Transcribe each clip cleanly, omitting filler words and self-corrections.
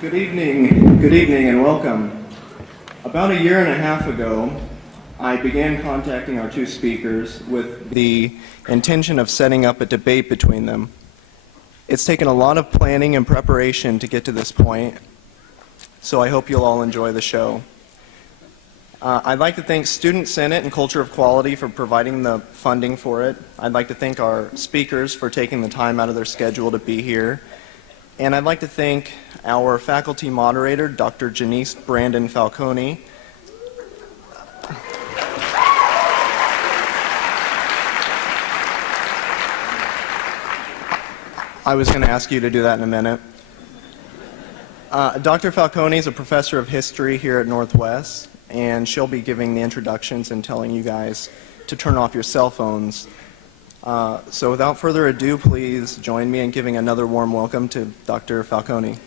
Good evening, and welcome. About a year and a half ago, I began contacting our two speakers with the intention of setting up a debate between them. It's taken a lot of planning and preparation to get to this point, so I hope you'll all enjoy the show. I'd like to thank Student Senate and Culture of Quality for providing the funding for it. I'd like to thank our speakers for taking the time out of their schedule to be here. And I'd like to thank our faculty moderator, Dr. Janice Brandon-Falcone. I was going to ask you to do that in a minute. Dr. Falcone is a professor of history here at Northwest, and she'll be giving the introductions and telling you guys to turn off your cell phones. So without further ado, please join me in giving another warm welcome to Dr. Falcone.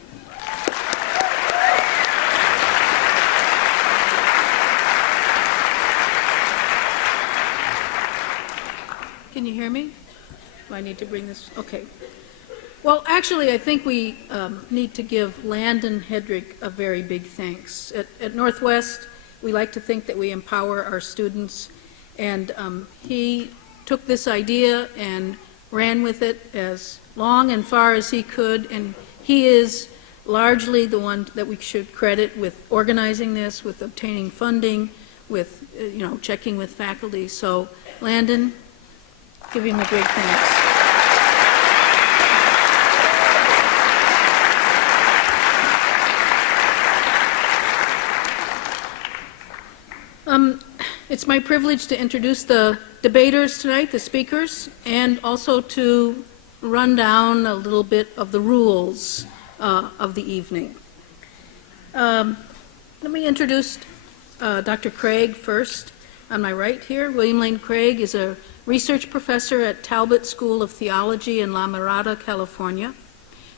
Can you hear me? Do I need to bring this? Okay. Well, actually, I think we need to give Landon Hedrick a very big thanks. At Northwest, we like to think that we empower our students, and he took this idea and ran with it as long and far as he could, and he is largely the one that we should credit with organizing this, with obtaining funding, with checking with faculty. So Landon, give him a big thanks. It's my privilege to introduce the debaters tonight, the speakers, and also to run down a little bit of the rules of the evening. Let me introduce Dr. Craig first. On my right here, William Lane Craig is a research professor at Talbot School of Theology in La Mirada, California.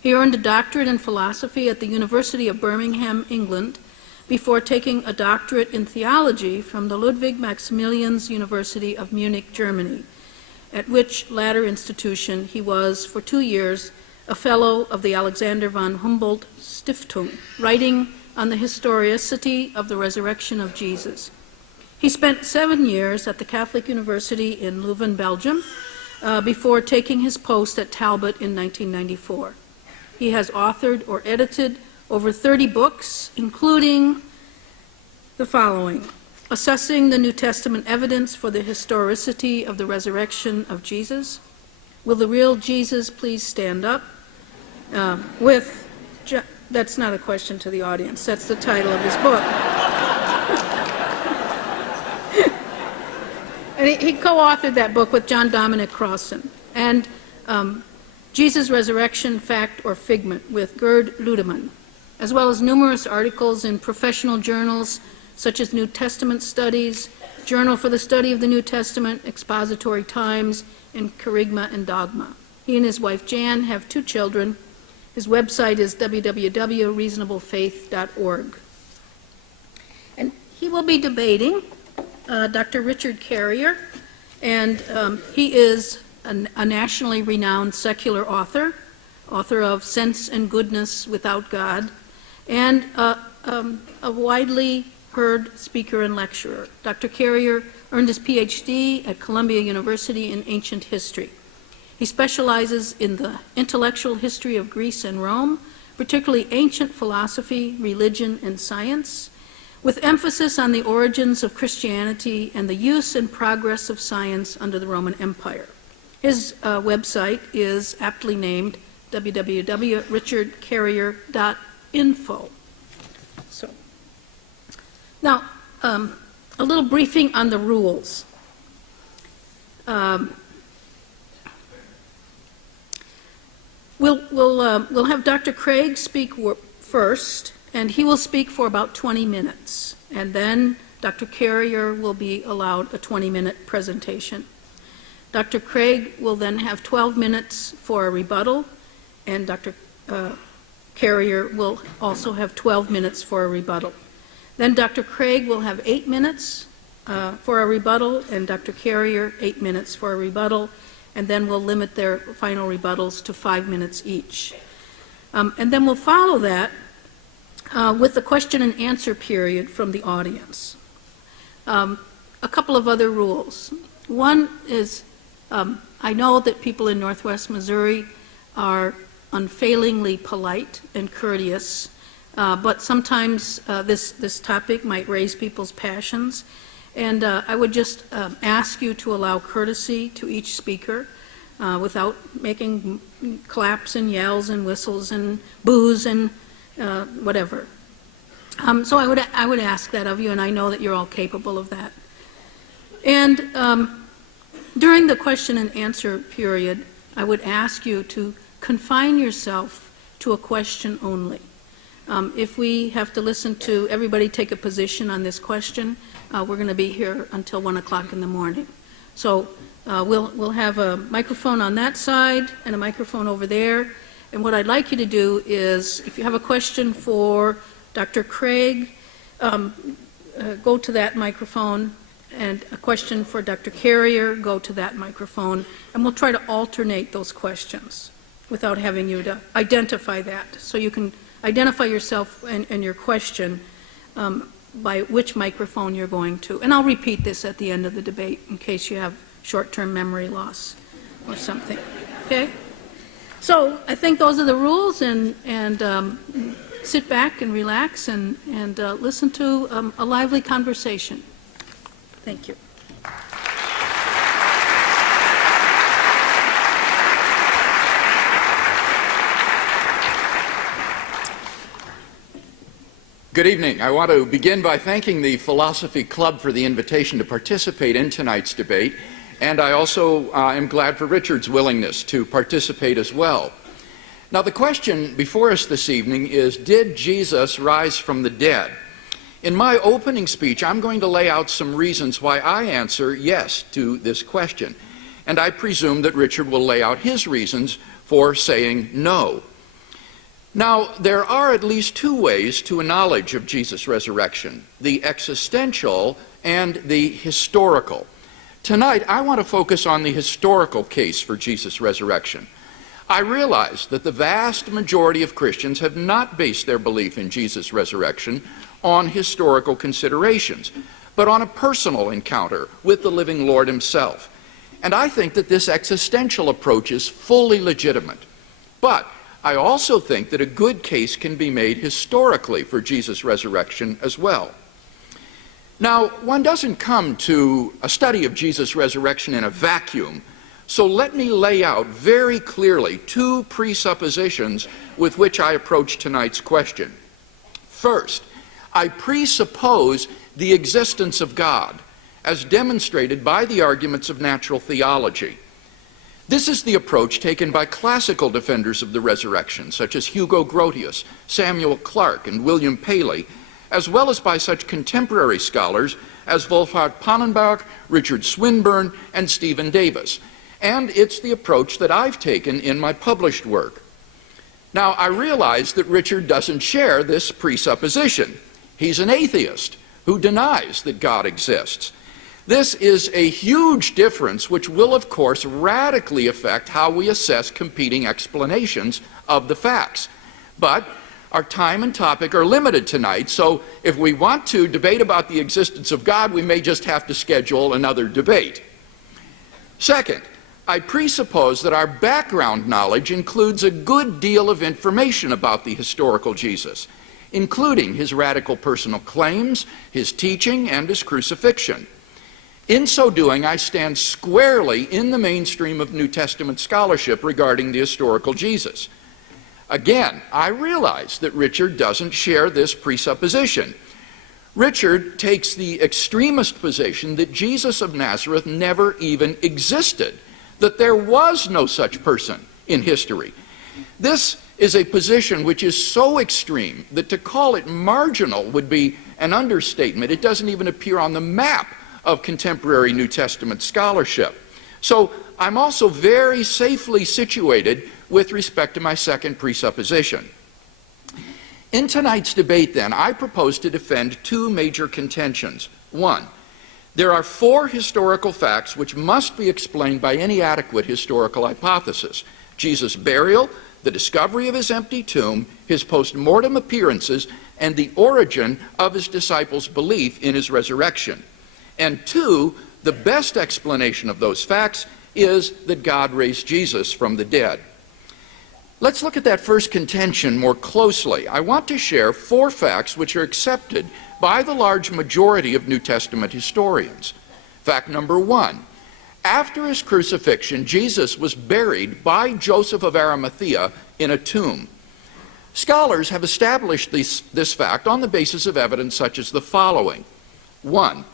He earned a doctorate in philosophy at the University of Birmingham, England, before taking a doctorate in theology from the Ludwig Maximilians University of Munich, Germany, at which latter institution he was, for 2 years, a fellow of the Alexander von Humboldt Stiftung, writing on the historicity of the resurrection of Jesus. He spent 7 years at the Catholic University in Leuven, Belgium, before taking his post at Talbot in 1994. He has authored or edited over 30 books, including the following: Assessing the New Testament Evidence for the Historicity of the Resurrection of Jesus, Will the Real Jesus Please Stand Up? That's not a question to the audience, that's the title of his book. And he co-authored that book with John Dominic Crossan. And Jesus' Resurrection, Fact or Figment with Gerd Ludemann, as well as numerous articles in professional journals such as New Testament Studies, Journal for the Study of the New Testament, Expository Times, and Kerygma and Dogma. He and his wife Jan have 2 children. His website is www.reasonablefaith.org. And he will be debating Dr. Richard Carrier, and he is a nationally renowned secular author of Sense and Goodness Without God, and a widely heard speaker and lecturer. Dr. Carrier earned his PhD at Columbia University in ancient history. He specializes in the intellectual history of Greece and Rome, particularly ancient philosophy, religion, and science, with emphasis on the origins of Christianity and the use and progress of science under the Roman Empire. His website is aptly named www.richardcarrier.info. So, now, a little briefing on the rules. We'll have Dr. Craig speak first, and he will speak for about 20 minutes, and then Dr. Carrier will be allowed a 20-minute presentation. Dr. Craig will then have 12 minutes for a rebuttal, and Dr. Carrier will also have 12 minutes for a rebuttal. Then Dr. Craig will have 8 minutes for a rebuttal, and Dr. Carrier 8 minutes for a rebuttal, and then we'll limit their final rebuttals to 5 minutes each. And then we'll follow that with the question and answer period from the audience. A couple of other rules. One is, I know that people in Northwest Missouri are unfailingly polite and courteous, but sometimes this topic might raise people's passions. And I would just ask you to allow courtesy to each speaker without making claps and yells and whistles and boos and whatever. So I would ask that of you, and I know that you're all capable of that. And during the question and answer period, I would ask you to confine yourself to a question only. If we have to listen to everybody take a position on this question, we're going to be here until 1 o'clock in the morning. So we'll have a microphone on that side and a microphone over there. And what I'd like you to do is, if you have a question for Dr. Craig, go to that microphone, and a question for Dr. Carrier, go to that microphone, and we'll try to alternate those questions without having you to identify that. So you can identify yourself and your question by which microphone you're going to. And I'll repeat this at the end of the debate in case you have short-term memory loss or something, okay? So I think those are the rules, and sit back and relax and listen to a lively conversation. Thank you. Good evening. I want to begin by thanking the Philosophy Club for the invitation to participate in tonight's debate, and I also am glad for Richard's willingness to participate as well. Now, the question before us this evening is, did Jesus rise from the dead? In my opening speech, I'm going to lay out some reasons why I answer yes to this question, and I presume that Richard will lay out his reasons for saying no. Now, there are at least two ways to a knowledge of Jesus' resurrection, the existential and the historical. Tonight, I want to focus on the historical case for Jesus' resurrection. I realize that the vast majority of Christians have not based their belief in Jesus' resurrection on historical considerations, but on a personal encounter with the living Lord himself. And I think that this existential approach is fully legitimate. But I also think that a good case can be made historically for Jesus' resurrection as well. Now, one doesn't come to a study of Jesus' resurrection in a vacuum, so let me lay out very clearly two presuppositions with which I approach tonight's question. First, I presuppose the existence of God, as demonstrated by the arguments of natural theology. This is the approach taken by classical defenders of the resurrection, such as Hugo Grotius, Samuel Clarke, and William Paley, as well as by such contemporary scholars as Wolfhard Pannenbach, Richard Swinburne, and Stephen Davis. And it's the approach that I've taken in my published work. Now, I realize that Richard doesn't share this presupposition. He's an atheist who denies that God exists. This is a huge difference which will, of course, radically affect how we assess competing explanations of the facts. But our time and topic are limited tonight, so if we want to debate about the existence of God, we may just have to schedule another debate. Second, I presuppose that our background knowledge includes a good deal of information about the historical Jesus, including his radical personal claims, his teaching, and his crucifixion. In so doing, I stand squarely in the mainstream of New Testament scholarship regarding the historical Jesus. Again, I realize that Richard doesn't share this presupposition. Richard takes the extremist position that Jesus of Nazareth never even existed, that there was no such person in history. This is a position which is so extreme that to call it marginal would be an understatement. It doesn't even appear on the map of contemporary New Testament scholarship. So I'm also very safely situated with respect to my second presupposition. In tonight's debate, then, I propose to defend two major contentions. One, there are four historical facts which must be explained by any adequate historical hypothesis: Jesus' burial, the discovery of his empty tomb, his post-mortem appearances, and the origin of his disciples' belief in his resurrection. And two, the best explanation of those facts is that God raised Jesus from the dead. Let's look at that first contention more closely. I want to share 4 facts which are accepted by the large majority of New Testament historians. Fact number 1, after his crucifixion, Jesus was buried by Joseph of Arimathea in a tomb. Scholars have established this fact on the basis of evidence such as the following. 1,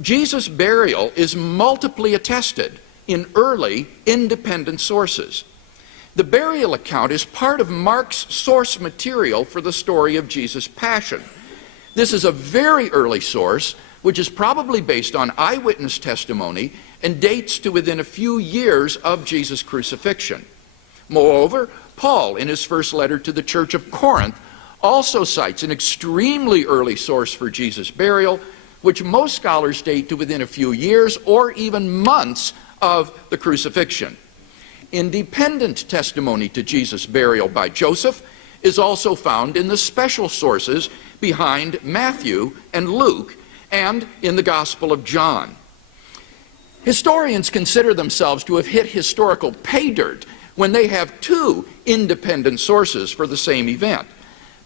Jesus' burial is multiply attested in early independent sources. The burial account is part of Mark's source material for the story of Jesus' passion. This is a very early source, which is probably based on eyewitness testimony and dates to within a few years of Jesus' crucifixion. Moreover, Paul, in his first letter to the church of Corinth, also cites an extremely early source for Jesus' burial, which most scholars date to within a few years or even months of the crucifixion. Independent testimony to Jesus' burial by Joseph is also found in the special sources behind Matthew and Luke and in the Gospel of John. Historians consider themselves to have hit historical pay dirt when they have 2 independent sources for the same event.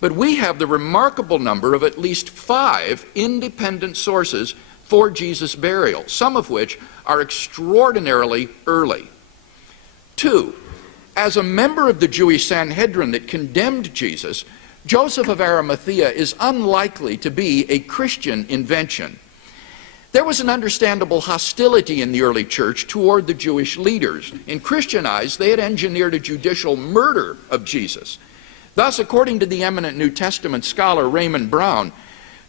But we have the remarkable number of at least 5 independent sources for Jesus' burial, some of which are extraordinarily early. 2, as a member of the Jewish Sanhedrin that condemned Jesus, Joseph of Arimathea is unlikely to be a Christian invention. There was an understandable hostility in the early church toward the Jewish leaders. In Christian eyes, they had engineered a judicial murder of Jesus. Thus, according to the eminent New Testament scholar Raymond Brown,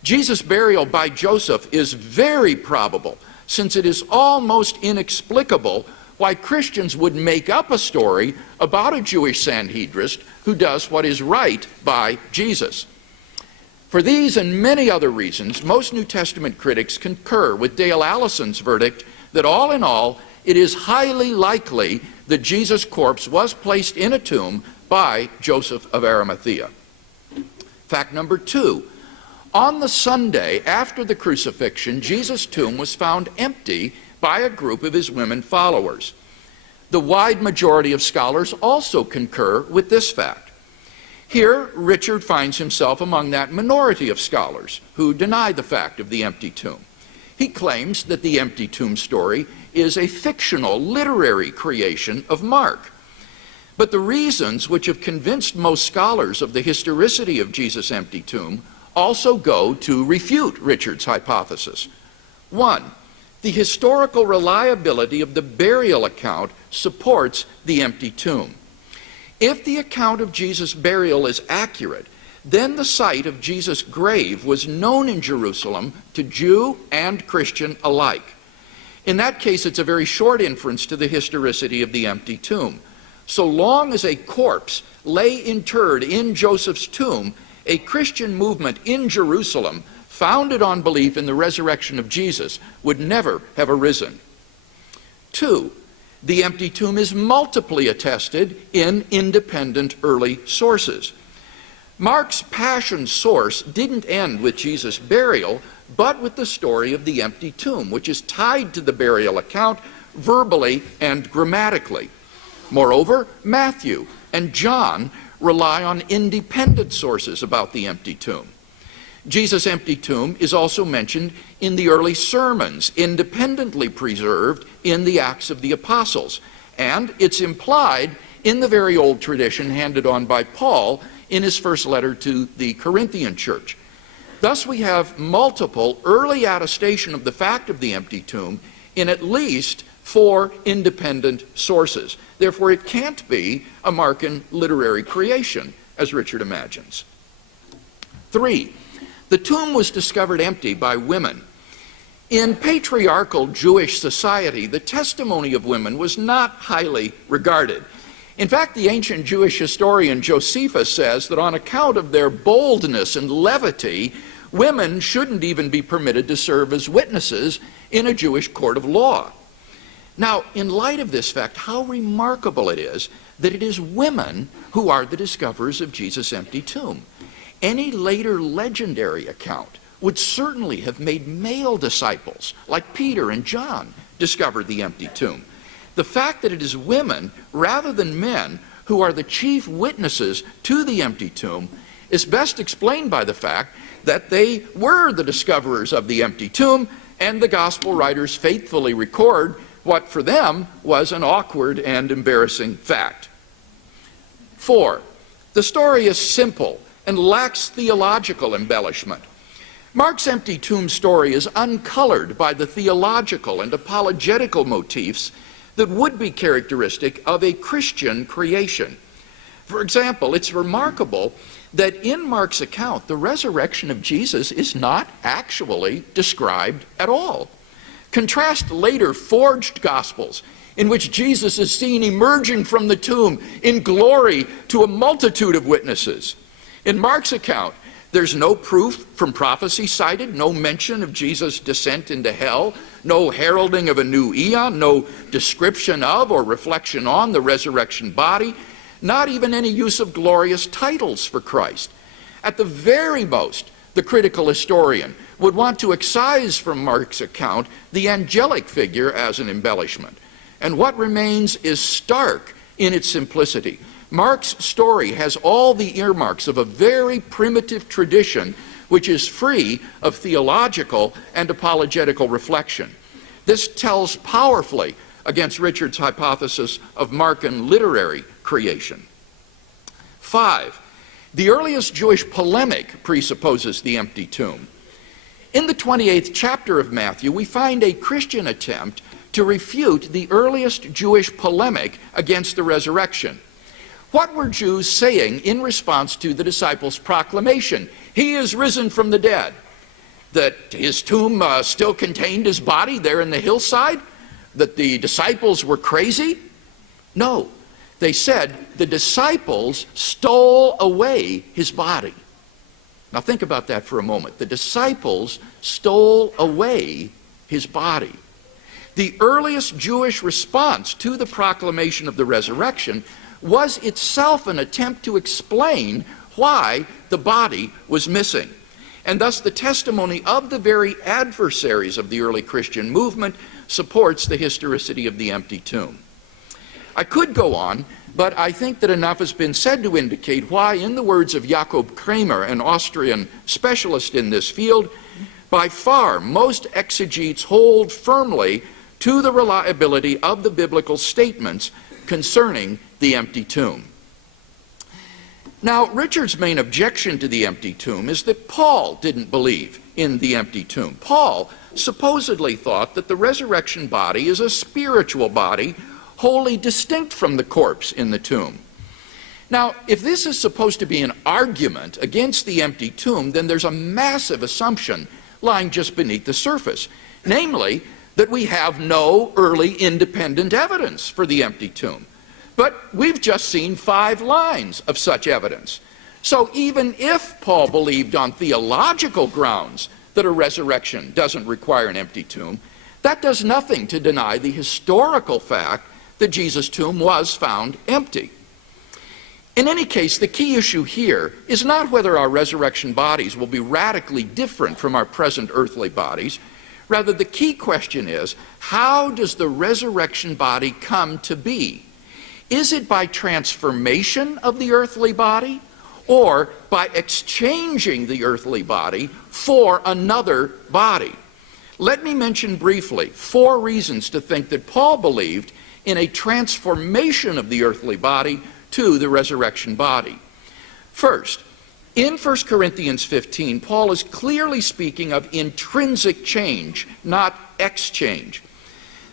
Jesus' burial by Joseph is very probable, since it is almost inexplicable why Christians would make up a story about a Jewish Sanhedrist who does what is right by Jesus. For these and many other reasons, most New Testament critics concur with Dale Allison's verdict that all in all, it is highly likely that Jesus' corpse was placed in a tomb by Joseph of Arimathea. Fact number 2, on the Sunday after the crucifixion, Jesus' tomb was found empty by a group of his women followers. The wide majority of scholars also concur with this fact. Here, Richard finds himself among that minority of scholars who deny the fact of the empty tomb. He claims that the empty tomb story is a fictional literary creation of Mark. But the reasons which have convinced most scholars of the historicity of Jesus' empty tomb also go to refute Richard's hypothesis. 1, the historical reliability of the burial account supports the empty tomb. If the account of Jesus' burial is accurate, then the site of Jesus' grave was known in Jerusalem to Jew and Christian alike. In that case, it's a very short inference to the historicity of the empty tomb. So long as a corpse lay interred in Joseph's tomb, a Christian movement in Jerusalem founded on belief in the resurrection of Jesus would never have arisen. 2, the empty tomb is multiply attested in independent early sources. Mark's passion source didn't end with Jesus' burial, but with the story of the empty tomb, which is tied to the burial account verbally and grammatically. Moreover, Matthew and John rely on independent sources about the empty tomb. Jesus' empty tomb is also mentioned in the early sermons, independently preserved in the Acts of the Apostles, and it's implied in the very old tradition handed on by Paul in his first letter to the Corinthian church. Thus we have multiple early attestation of the fact of the empty tomb in at least 4 independent sources. Therefore, it can't be a Markan literary creation, as Richard imagines. 3, the tomb was discovered empty by women. In patriarchal Jewish society, the testimony of women was not highly regarded. In fact, the ancient Jewish historian Josephus says that on account of their boldness and levity, women shouldn't even be permitted to serve as witnesses in a Jewish court of law. Now, in light of this fact, how remarkable it is that it is women who are the discoverers of Jesus' empty tomb. any later legendary account would certainly have made male disciples, like Peter and John, discover the empty tomb. The fact that it is women rather than men who are the chief witnesses to the empty tomb is best explained by the fact that they were the discoverers of the empty tomb, and the gospel writers faithfully record what for them was an awkward and embarrassing fact. 4. The story is simple and lacks theological embellishment. Mark's empty tomb story is uncolored by the theological and apologetical motifs that would be characteristic of a Christian creation. For example, it's remarkable that in Mark's account, the resurrection of Jesus is not actually described at all. Contrast later forged gospels in which Jesus is seen emerging from the tomb in glory to a multitude of witnesses. In Mark's account, there's no proof from prophecy cited, no mention of Jesus' descent into hell, no heralding of a new eon, no description of or reflection on the resurrection body, not even any use of glorious titles for Christ. At the very most, the critical historian would want to excise from Mark's account the angelic figure as an embellishment. And what remains is stark in its simplicity. Mark's story has all the earmarks of a very primitive tradition which is free of theological and apologetical reflection. This tells powerfully against Richard's hypothesis of Markan literary creation. 5. The earliest Jewish polemic presupposes the empty tomb. In the 28th chapter of Matthew, we find a Christian attempt to refute the earliest Jewish polemic against the resurrection. What were Jews saying in response to the disciples' proclamation? He is risen from the dead. That his tomb still contained his body there in the hillside? That the disciples were crazy? No. They said the disciples stole away his body. Now think about that for a moment. The disciples stole away his body. The earliest Jewish response to the proclamation of the resurrection was itself an attempt to explain why the body was missing. And thus the testimony of the very adversaries of the early Christian movement supports the historicity of the empty tomb. I could go on, but I think that enough has been said to indicate why, in the words of Jakob Kramer, an Austrian specialist in this field, by far most exegetes hold firmly to the reliability of the biblical statements concerning the empty tomb. Now, Richard's main objection to the empty tomb is that Paul didn't believe in the empty tomb. Paul supposedly thought that the resurrection body is a spiritual body wholly distinct from the corpse in the tomb. Now, if this is supposed to be an argument against the empty tomb, then there's a massive assumption lying just beneath the surface, namely that we have no early independent evidence for the empty tomb. But we've just seen 5 lines of such evidence. So even if Paul believed on theological grounds that a resurrection doesn't require an empty tomb, that does nothing to deny the historical fact that Jesus' tomb was found empty. In any case, the key issue here is not whether our resurrection bodies will be radically different from our present earthly bodies. Rather, the key question is, how does the resurrection body come to be? Is it by transformation of the earthly body, or by exchanging the earthly body for another body? Let me mention briefly 4 reasons to think that Paul believed in a transformation of the earthly body to the resurrection body. First, in 1 Corinthians 15, Paul is clearly speaking of intrinsic change, not exchange.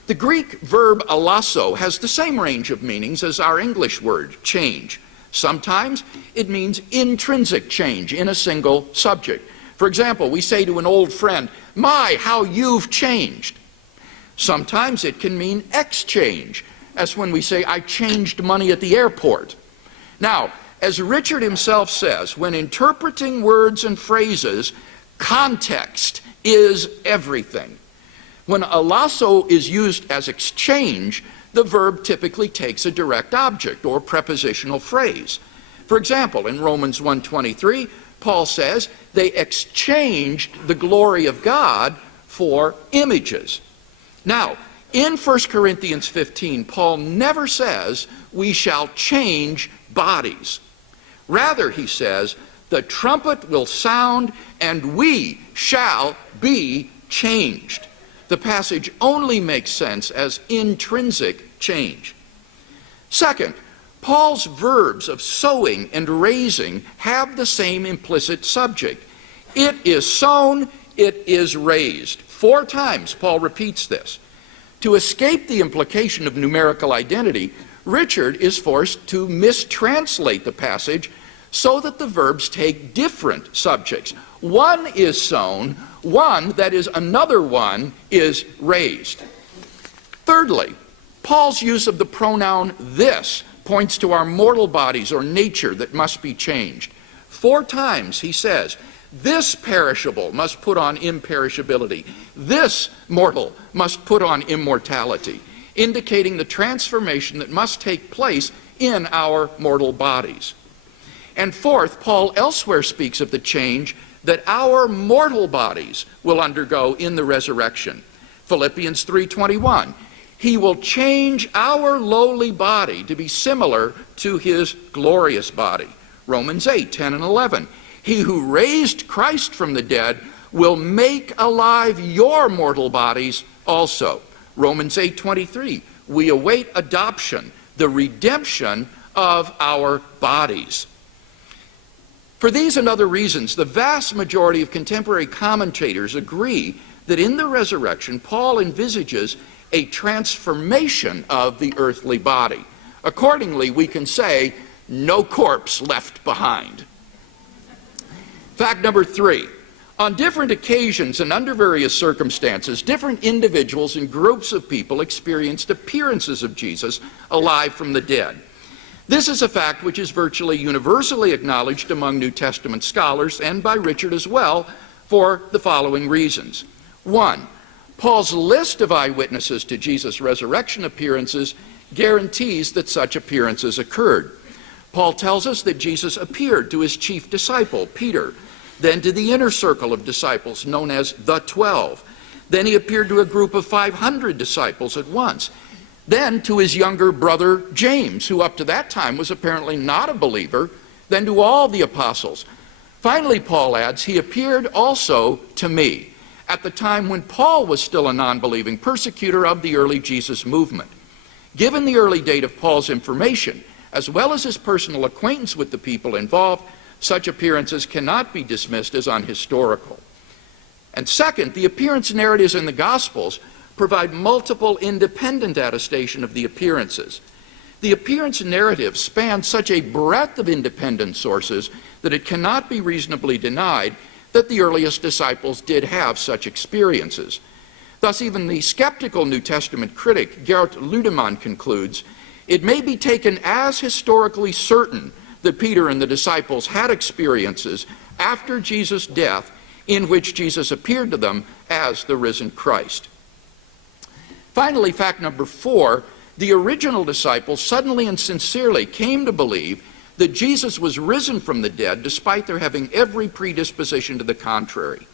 The Greek verb alasso has the same range of meanings as our English word, change. Sometimes it means intrinsic change in a single subject. For example, we say to an old friend, "My, how you've changed." Sometimes it can mean exchange, as when we say, "I changed money at the airport." Now, as Richard himself says, when interpreting words and phrases, context is everything. When alasso is used as exchange, the verb typically takes a direct object or prepositional phrase. For example, in Romans 1:23, Paul says they exchanged the glory of God for images. Now, in 1 Corinthians 15, Paul never says we shall change bodies. Rather, he says, the trumpet will sound and we shall be changed. The passage only makes sense as intrinsic change. Second, Paul's verbs of sowing and raising have the same implicit subject. It is sown, it is raised. 4 times Paul repeats this. To escape the implication of numerical identity, Richard is forced to mistranslate the passage so that the verbs take different subjects. One is sown, one, that is another one, is raised. Thirdly, Paul's use of the pronoun this points to our mortal bodies or nature that must be changed. 4 times he says, this perishable must put on imperishability. This mortal must put on immortality, indicating the transformation that must take place in our mortal bodies. And fourth, Paul elsewhere speaks of the change that our mortal bodies will undergo in the resurrection. Philippians 3:21, he will change our lowly body to be similar to his glorious body. Romans 8:10 and 11, he who raised Christ from the dead will make alive your mortal bodies also. Romans 8:23, we await adoption, the redemption of our bodies. For these and other reasons, the vast majority of contemporary commentators agree that in the resurrection, Paul envisages a transformation of the earthly body. Accordingly, we can say, no corpse left behind. Fact number 3. On different occasions and under various circumstances, different individuals and groups of people experienced appearances of Jesus alive from the dead. This is a fact which is virtually universally acknowledged among New Testament scholars and by Richard as well for the following reasons. 1. Paul's list of eyewitnesses to Jesus' resurrection appearances guarantees that such appearances occurred. Paul tells us that Jesus appeared to his chief disciple, Peter, then to the inner circle of disciples known as the 12. Then he appeared to a group of 500 disciples at once. Then to his younger brother James, who up to that time was apparently not a believer, then to all the apostles. Finally, Paul adds, he appeared also to me at the time when Paul was still a non-believing persecutor of the early Jesus movement. Given the early date of Paul's information, as well as his personal acquaintance with the people involved, such appearances cannot be dismissed as unhistorical. And second, the appearance narratives in the Gospels provide multiple independent attestation of the appearances. The appearance narrative spans such a breadth of independent sources that it cannot be reasonably denied that the earliest disciples did have such experiences. Thus, even the skeptical New Testament critic Gert Ludemann concludes, it may be taken as historically certain that Peter and the disciples had experiences after Jesus' death in which Jesus appeared to them as the risen Christ. Finally, fact number 4, the original disciples suddenly and sincerely came to believe that Jesus was risen from the dead despite their having every predisposition to the contrary.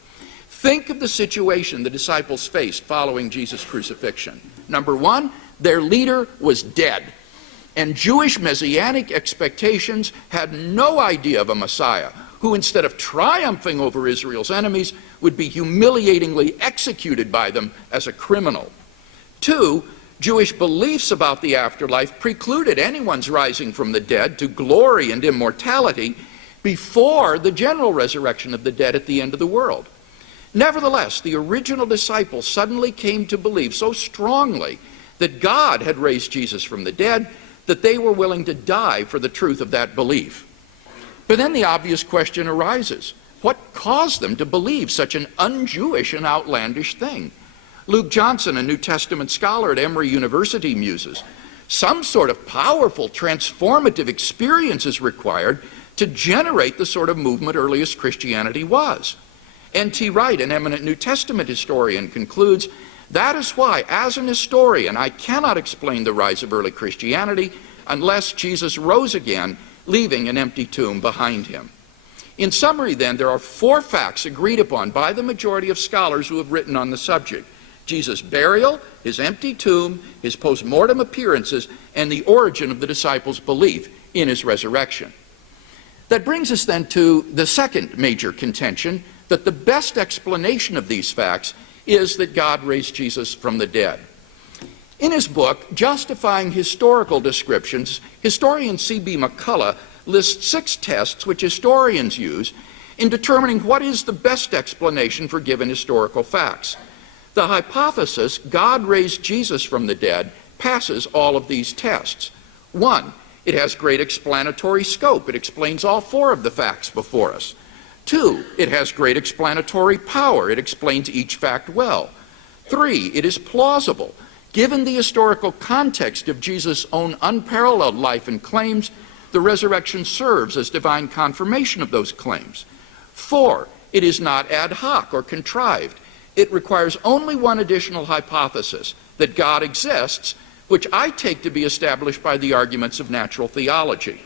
Think of the situation the disciples faced following Jesus' crucifixion. Number 1, their leader was dead, and Jewish messianic expectations had no idea of a Messiah who, instead of triumphing over Israel's enemies, would be humiliatingly executed by them as a criminal. 2, Jewish beliefs about the afterlife precluded anyone's rising from the dead to glory and immortality before the general resurrection of the dead at the end of the world. Nevertheless, the original disciples suddenly came to believe so strongly that God had raised Jesus from the dead that they were willing to die for the truth of that belief. But then the obvious question arises, what caused them to believe such an un-Jewish and outlandish thing? Luke Johnson, a New Testament scholar at Emory University, muses, some sort of powerful, transformative experience is required to generate the sort of movement earliest Christianity was. N.T. Wright, an eminent New Testament historian, concludes, that is why, as an historian, I cannot explain the rise of early Christianity unless Jesus rose again, leaving an empty tomb behind him. In summary, then, there are 4 facts agreed upon by the majority of scholars who have written on the subject: Jesus' burial, his empty tomb, his post-mortem appearances, and the origin of the disciples' belief in his resurrection. That brings us then to the second major contention, that the best explanation of these facts is that God raised Jesus from the dead. In his book, Justifying Historical Descriptions, historian C.B. McCullough lists 6 tests which historians use in determining what is the best explanation for given historical facts. The hypothesis, God raised Jesus from the dead, passes all of these tests. 1, it has great explanatory scope. It explains all 4 of the facts before us. 2, it has great explanatory power. It explains each fact well. 3, it is plausible. Given the historical context of Jesus' own unparalleled life and claims, the resurrection serves as divine confirmation of those claims. 4, it is not ad hoc or contrived. It requires only one additional hypothesis, that God exists, which I take to be established by the arguments of natural theology.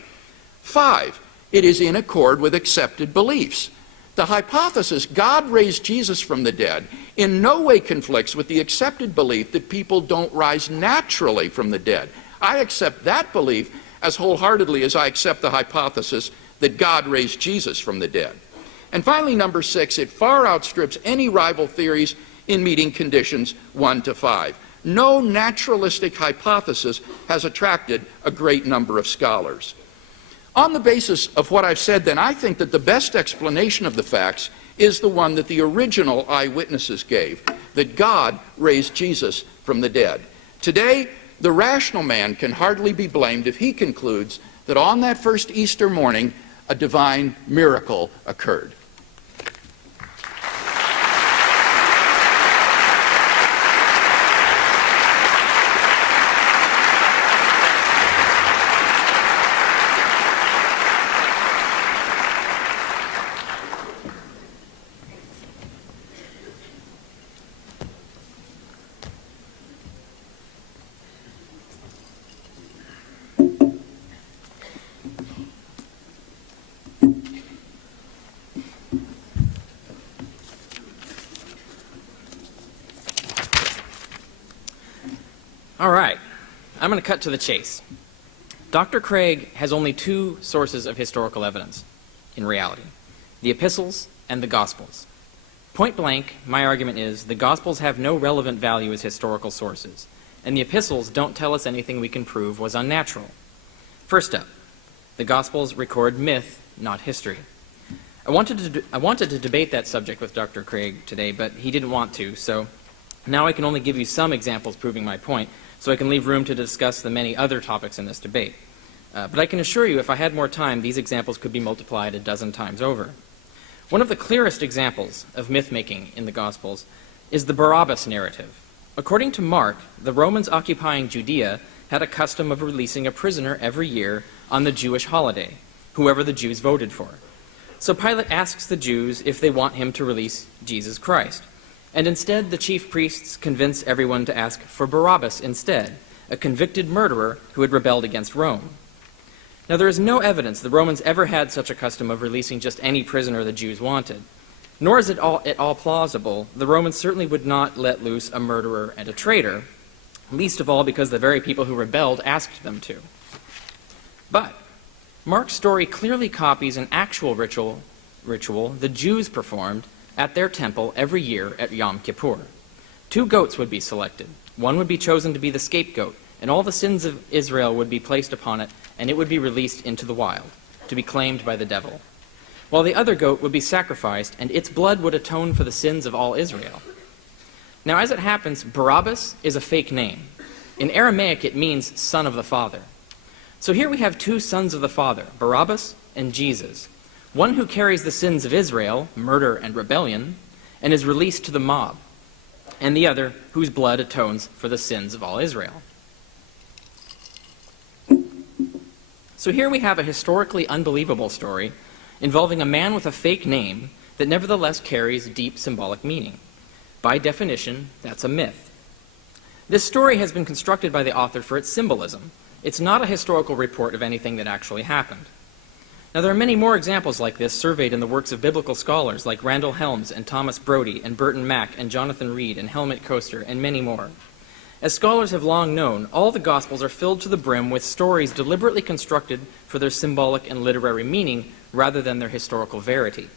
5, it is in accord with accepted beliefs. The hypothesis, God raised Jesus from the dead, in no way conflicts with the accepted belief that people don't rise naturally from the dead. I accept that belief as wholeheartedly as I accept the hypothesis that God raised Jesus from the dead. And finally, number 6, it far outstrips any rival theories in meeting conditions 1 to 5. No naturalistic hypothesis has attracted a great number of scholars. On the basis of what I've said, then, I think that the best explanation of the facts is the one that the original eyewitnesses gave, that God raised Jesus from the dead. Today, the rational man can hardly be blamed if he concludes that on that first Easter morning, a divine miracle occurred. All right, I'm going to cut to the chase. Dr. Craig has only 2 sources of historical evidence in reality: the epistles and the Gospels. Point blank, my argument is the Gospels have no relevant value as historical sources, and the epistles don't tell us anything we can prove was unnatural. First up, the Gospels record myth, not history. I wanted to debate that subject with Dr. Craig today, but he didn't want to, so now I can only give you some examples proving my point, so I can leave room to discuss the many other topics in this debate. But I can assure you, if I had more time, these examples could be multiplied a dozen times over. One of the clearest examples of myth-making in the Gospels is the Barabbas narrative. According to Mark, the Romans occupying Judea had a custom of releasing a prisoner every year on the Jewish holiday, whoever the Jews voted for. So Pilate asks the Jews if they want him to release Jesus Christ. And instead, the chief priests convince everyone to ask for Barabbas instead, a convicted murderer who had rebelled against Rome. Now, there is no evidence the Romans ever had such a custom of releasing just any prisoner the Jews wanted. Nor is it at all plausible the Romans certainly would not let loose a murderer and a traitor, least of all because the very people who rebelled asked them to. But Mark's story clearly copies an actual ritual the Jews performed at their temple every year at Yom Kippur. 2 goats would be selected. One would be chosen to be the scapegoat, and all the sins of Israel would be placed upon it, and it would be released into the wild, to be claimed by the devil. While the other goat would be sacrificed, and its blood would atone for the sins of all Israel. Now, as it happens, Barabbas is a fake name. In Aramaic, it means son of the father. So here we have 2 sons of the father, Barabbas and Jesus. One who carries the sins of Israel, murder and rebellion, and is released to the mob, and the other whose blood atones for the sins of all Israel. So here we have a historically unbelievable story involving a man with a fake name that nevertheless carries deep symbolic meaning. By definition, that's a myth. This story has been constructed by the author for its symbolism. It's not a historical report of anything that actually happened. Now, there are many more examples like this surveyed in the works of biblical scholars like Randall Helms and Thomas Brodie and Burton Mack and Jonathan Reed and Helmut Koester and many more. As scholars have long known, all the Gospels are filled to the brim with stories deliberately constructed for their symbolic and literary meaning rather than their historical verity.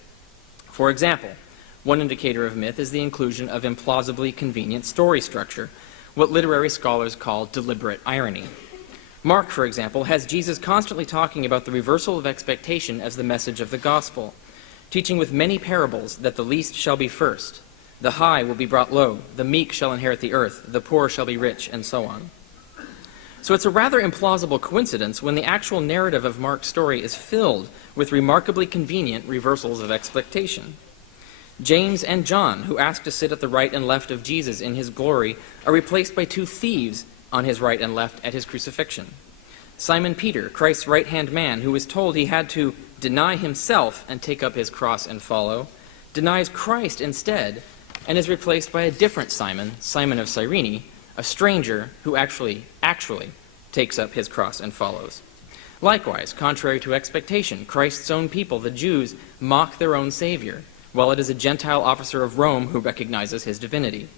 For example, one indicator of myth is the inclusion of implausibly convenient story structure, what literary scholars call deliberate irony. Mark, for example, has Jesus constantly talking about the reversal of expectation as the message of the gospel, teaching with many parables that the least shall be first, the high will be brought low, the meek shall inherit the earth, the poor shall be rich, and so on. So it's a rather implausible coincidence when the actual narrative of Mark's story is filled with remarkably convenient reversals of expectation. James and John, who asked to sit at the right and left of Jesus in his glory, are replaced by two thieves on his right and left at his crucifixion. Simon Peter, Christ's right-hand man, who was told he had to deny himself and take up his cross and follow, denies Christ instead and is replaced by a different Simon, Simon of Cyrene, a stranger who actually takes up his cross and follows. Likewise, contrary to expectation, Christ's own people, the Jews, mock their own Savior, while it is a Gentile officer of Rome who recognizes his divinity.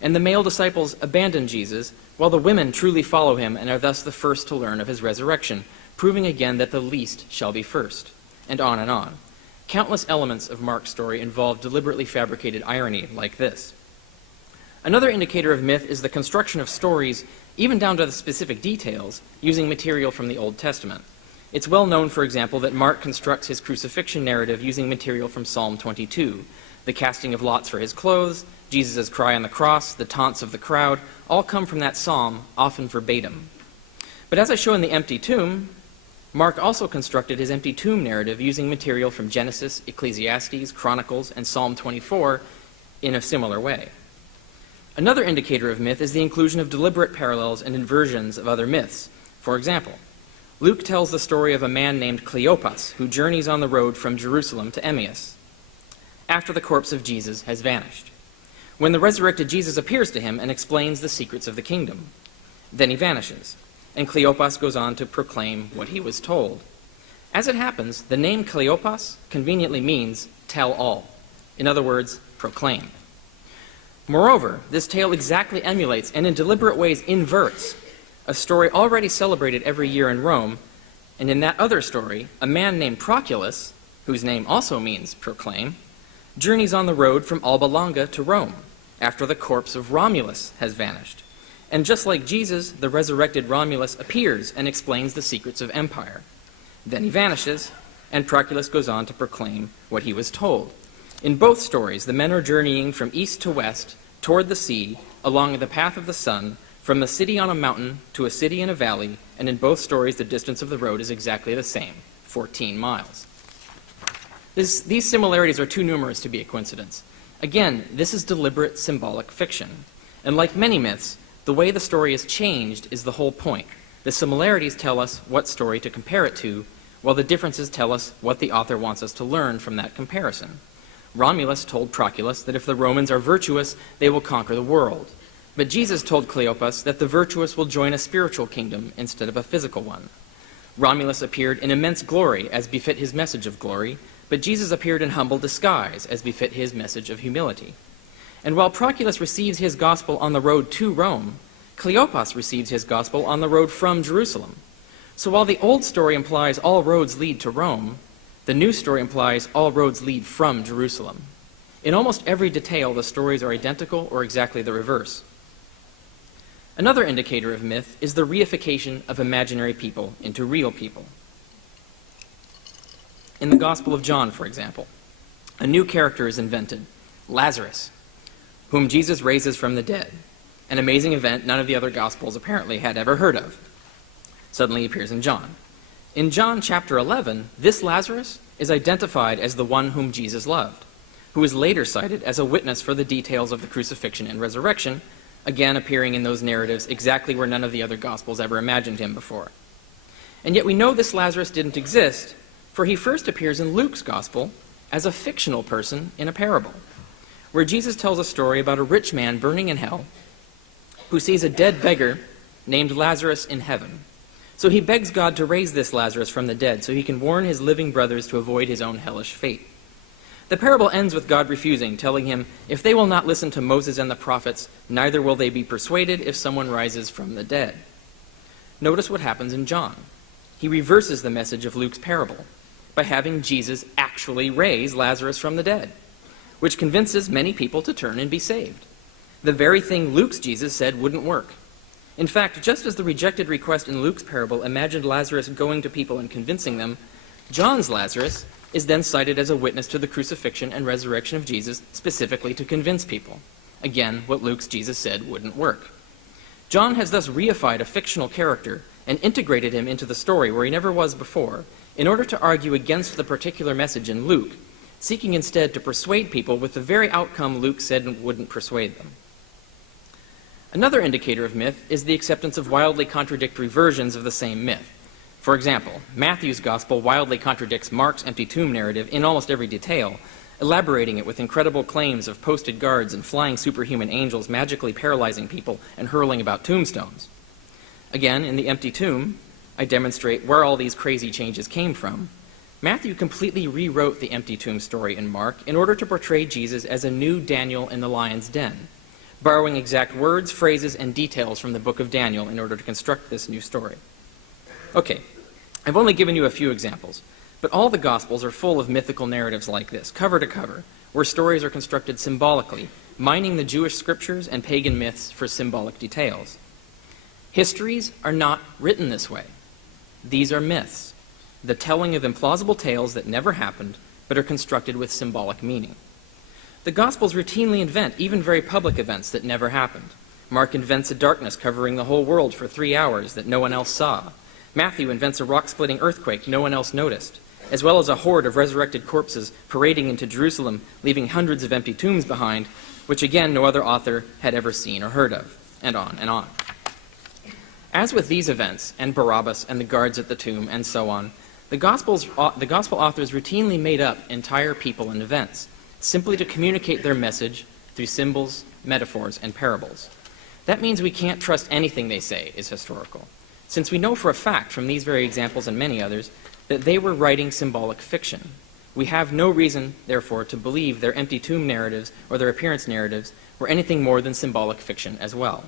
And the male disciples abandon Jesus, while the women truly follow him and are thus the first to learn of his resurrection, proving again that the least shall be first, and on and on. Countless elements of Mark's story involve deliberately fabricated irony like this. Another indicator of myth is the construction of stories, even down to the specific details, using material from the Old Testament. It's well known, for example, that Mark constructs his crucifixion narrative using material from Psalm 22. The casting of lots for his clothes, Jesus' cry on the cross, the taunts of the crowd, all come from that psalm, often verbatim. But as I show in the empty tomb, Mark also constructed his empty tomb narrative using material from Genesis, Ecclesiastes, Chronicles, and Psalm 24 in a similar way. Another indicator of myth is the inclusion of deliberate parallels and inversions of other myths. For example, Luke tells the story of a man named Cleopas who journeys on the road from Jerusalem to Emmaus after the corpse of Jesus has vanished, when the resurrected Jesus appears to him and explains the secrets of the kingdom. Then he vanishes, and Cleopas goes on to proclaim what he was told. As it happens, the name Cleopas conveniently means tell all. In other words, proclaim. Moreover, this tale exactly emulates and in deliberate ways inverts a story already celebrated every year in Rome, and in that other story, a man named Proculus, whose name also means proclaim, journeys on the road from Alba Longa to Rome after the corpse of Romulus has vanished. And just like Jesus, the resurrected Romulus appears and explains the secrets of empire. Then he vanishes, and Proculus goes on to proclaim what he was told. In both stories, the men are journeying from east to west toward the sea along the path of the sun, from the city on a mountain to a city in a valley, and in both stories the distance of the road is exactly the same, 14 miles. These similarities are too numerous to be a coincidence. Again, this is deliberate symbolic fiction. And like many myths, the way the story is changed is the whole point. The similarities tell us what story to compare it to, while the differences tell us what the author wants us to learn from that comparison. Romulus told Proculus that if the Romans are virtuous, they will conquer the world. But Jesus told Cleopas that the virtuous will join a spiritual kingdom instead of a physical one. Romulus appeared in immense glory, as befit his message of glory, but Jesus appeared in humble disguise, as befit his message of humility. And while Proculus receives his gospel on the road to Rome, Cleopas receives his gospel on the road from Jerusalem. So while the old story implies all roads lead to Rome, the new story implies all roads lead from Jerusalem. In almost every detail, the stories are identical or exactly the reverse. Another indicator of myth is the reification of imaginary people into real people. In the Gospel of John, for example, a new character is invented, Lazarus, whom Jesus raises from the dead, an amazing event none of the other Gospels apparently had ever heard of. Suddenly he appears in John. In John chapter 11, this Lazarus is identified as the one whom Jesus loved, who is later cited as a witness for the details of the crucifixion and resurrection, again appearing in those narratives exactly where none of the other Gospels ever imagined him before. And yet we know this Lazarus didn't exist, for he first appears in Luke's Gospel as a fictional person in a parable, where Jesus tells a story about a rich man burning in hell who sees a dead beggar named Lazarus in heaven. So he begs God to raise this Lazarus from the dead so he can warn his living brothers to avoid his own hellish fate. The parable ends with God refusing, telling him, "If they will not listen to Moses and the prophets, neither will they be persuaded if someone rises from the dead." Notice what happens in John. He reverses the message of Luke's parable by having Jesus actually raise Lazarus from the dead, which convinces many people to turn and be saved. The very thing Luke's Jesus said wouldn't work. In fact, just as the rejected request in Luke's parable imagined Lazarus going to people and convincing them, John's Lazarus is then cited as a witness to the crucifixion and resurrection of Jesus, specifically to convince people. Again, what Luke's Jesus said wouldn't work. John has thus reified a fictional character and integrated him into the story where he never was before, in order to argue against the particular message in Luke, seeking instead to persuade people with the very outcome Luke said wouldn't persuade them. Another indicator of myth is the acceptance of wildly contradictory versions of the same myth. For example, Matthew's gospel wildly contradicts Mark's empty tomb narrative in almost every detail, elaborating it with incredible claims of posted guards and flying superhuman angels magically paralyzing people and hurling about tombstones. Again, in the empty tomb, I demonstrate where all these crazy changes came from. Matthew completely rewrote the empty tomb story in Mark in order to portray Jesus as a new Daniel in the lion's den, borrowing exact words, phrases, and details from the book of Daniel in order to construct this new story. Okay, I've only given you a few examples, but all the Gospels are full of mythical narratives like this, cover to cover, where stories are constructed symbolically, mining the Jewish scriptures and pagan myths for symbolic details. Histories are not written this way. These are myths, the telling of implausible tales that never happened, but are constructed with symbolic meaning. The Gospels routinely invent even very public events that never happened. Mark invents a darkness covering the whole world for 3 hours that no one else saw. Matthew invents a rock-splitting earthquake no one else noticed, as well as a horde of resurrected corpses parading into Jerusalem, leaving hundreds of empty tombs behind, which again no other author had ever seen or heard of, and on and on. As with these events, and Barabbas and the guards at the tomb, and so on, the Gospel authors routinely made up entire people and events, simply to communicate their message through symbols, metaphors, and parables. That means we can't trust anything they say is historical, since we know for a fact from these very examples and many others that they were writing symbolic fiction. We have no reason, therefore, to believe their empty tomb narratives or their appearance narratives were anything more than symbolic fiction as well.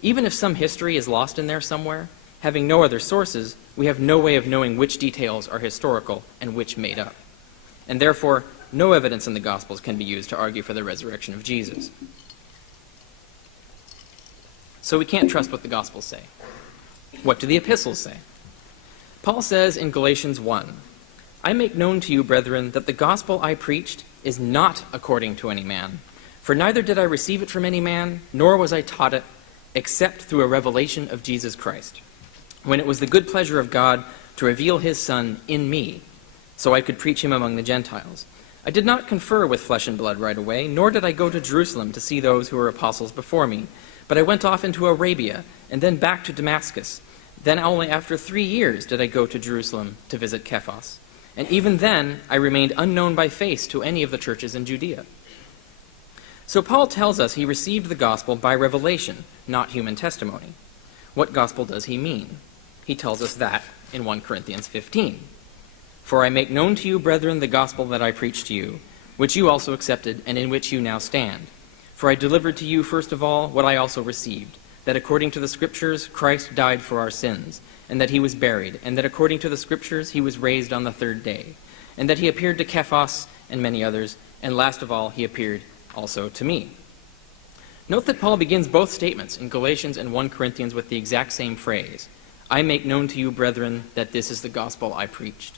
Even if some history is lost in there somewhere, having no other sources, we have no way of knowing which details are historical and which made up. And therefore, no evidence in the Gospels can be used to argue for the resurrection of Jesus. So we can't trust what the Gospels say. What do the epistles say? Paul says in Galatians 1, "I make known to you, brethren, that the gospel I preached is not according to any man. For neither did I receive it from any man, nor was I taught it, except through a revelation of Jesus Christ, when it was the good pleasure of God to reveal his Son in me, so I could preach him among the Gentiles. I did not confer with flesh and blood right away, nor did I go to Jerusalem to see those who were apostles before me, but I went off into Arabia, and then back to Damascus. Then only after 3 years did I go to Jerusalem to visit Cephas. And even then I remained unknown by face to any of the churches in Judea." So Paul tells us he received the gospel by revelation, not human testimony. What gospel does he mean? He tells us that in 1 Corinthians 15. "For I make known to you, brethren, the gospel that I preached to you, which you also accepted, and in which you now stand. For I delivered to you first of all what I also received, that according to the Scriptures Christ died for our sins, and that he was buried, and that according to the Scriptures he was raised on the 3rd day, and that he appeared to Cephas and many others, and last of all he appeared also to me." Note that Paul begins both statements in Galatians and 1 Corinthians with the exact same phrase, "I make known to you, brethren, that this is the gospel I preached."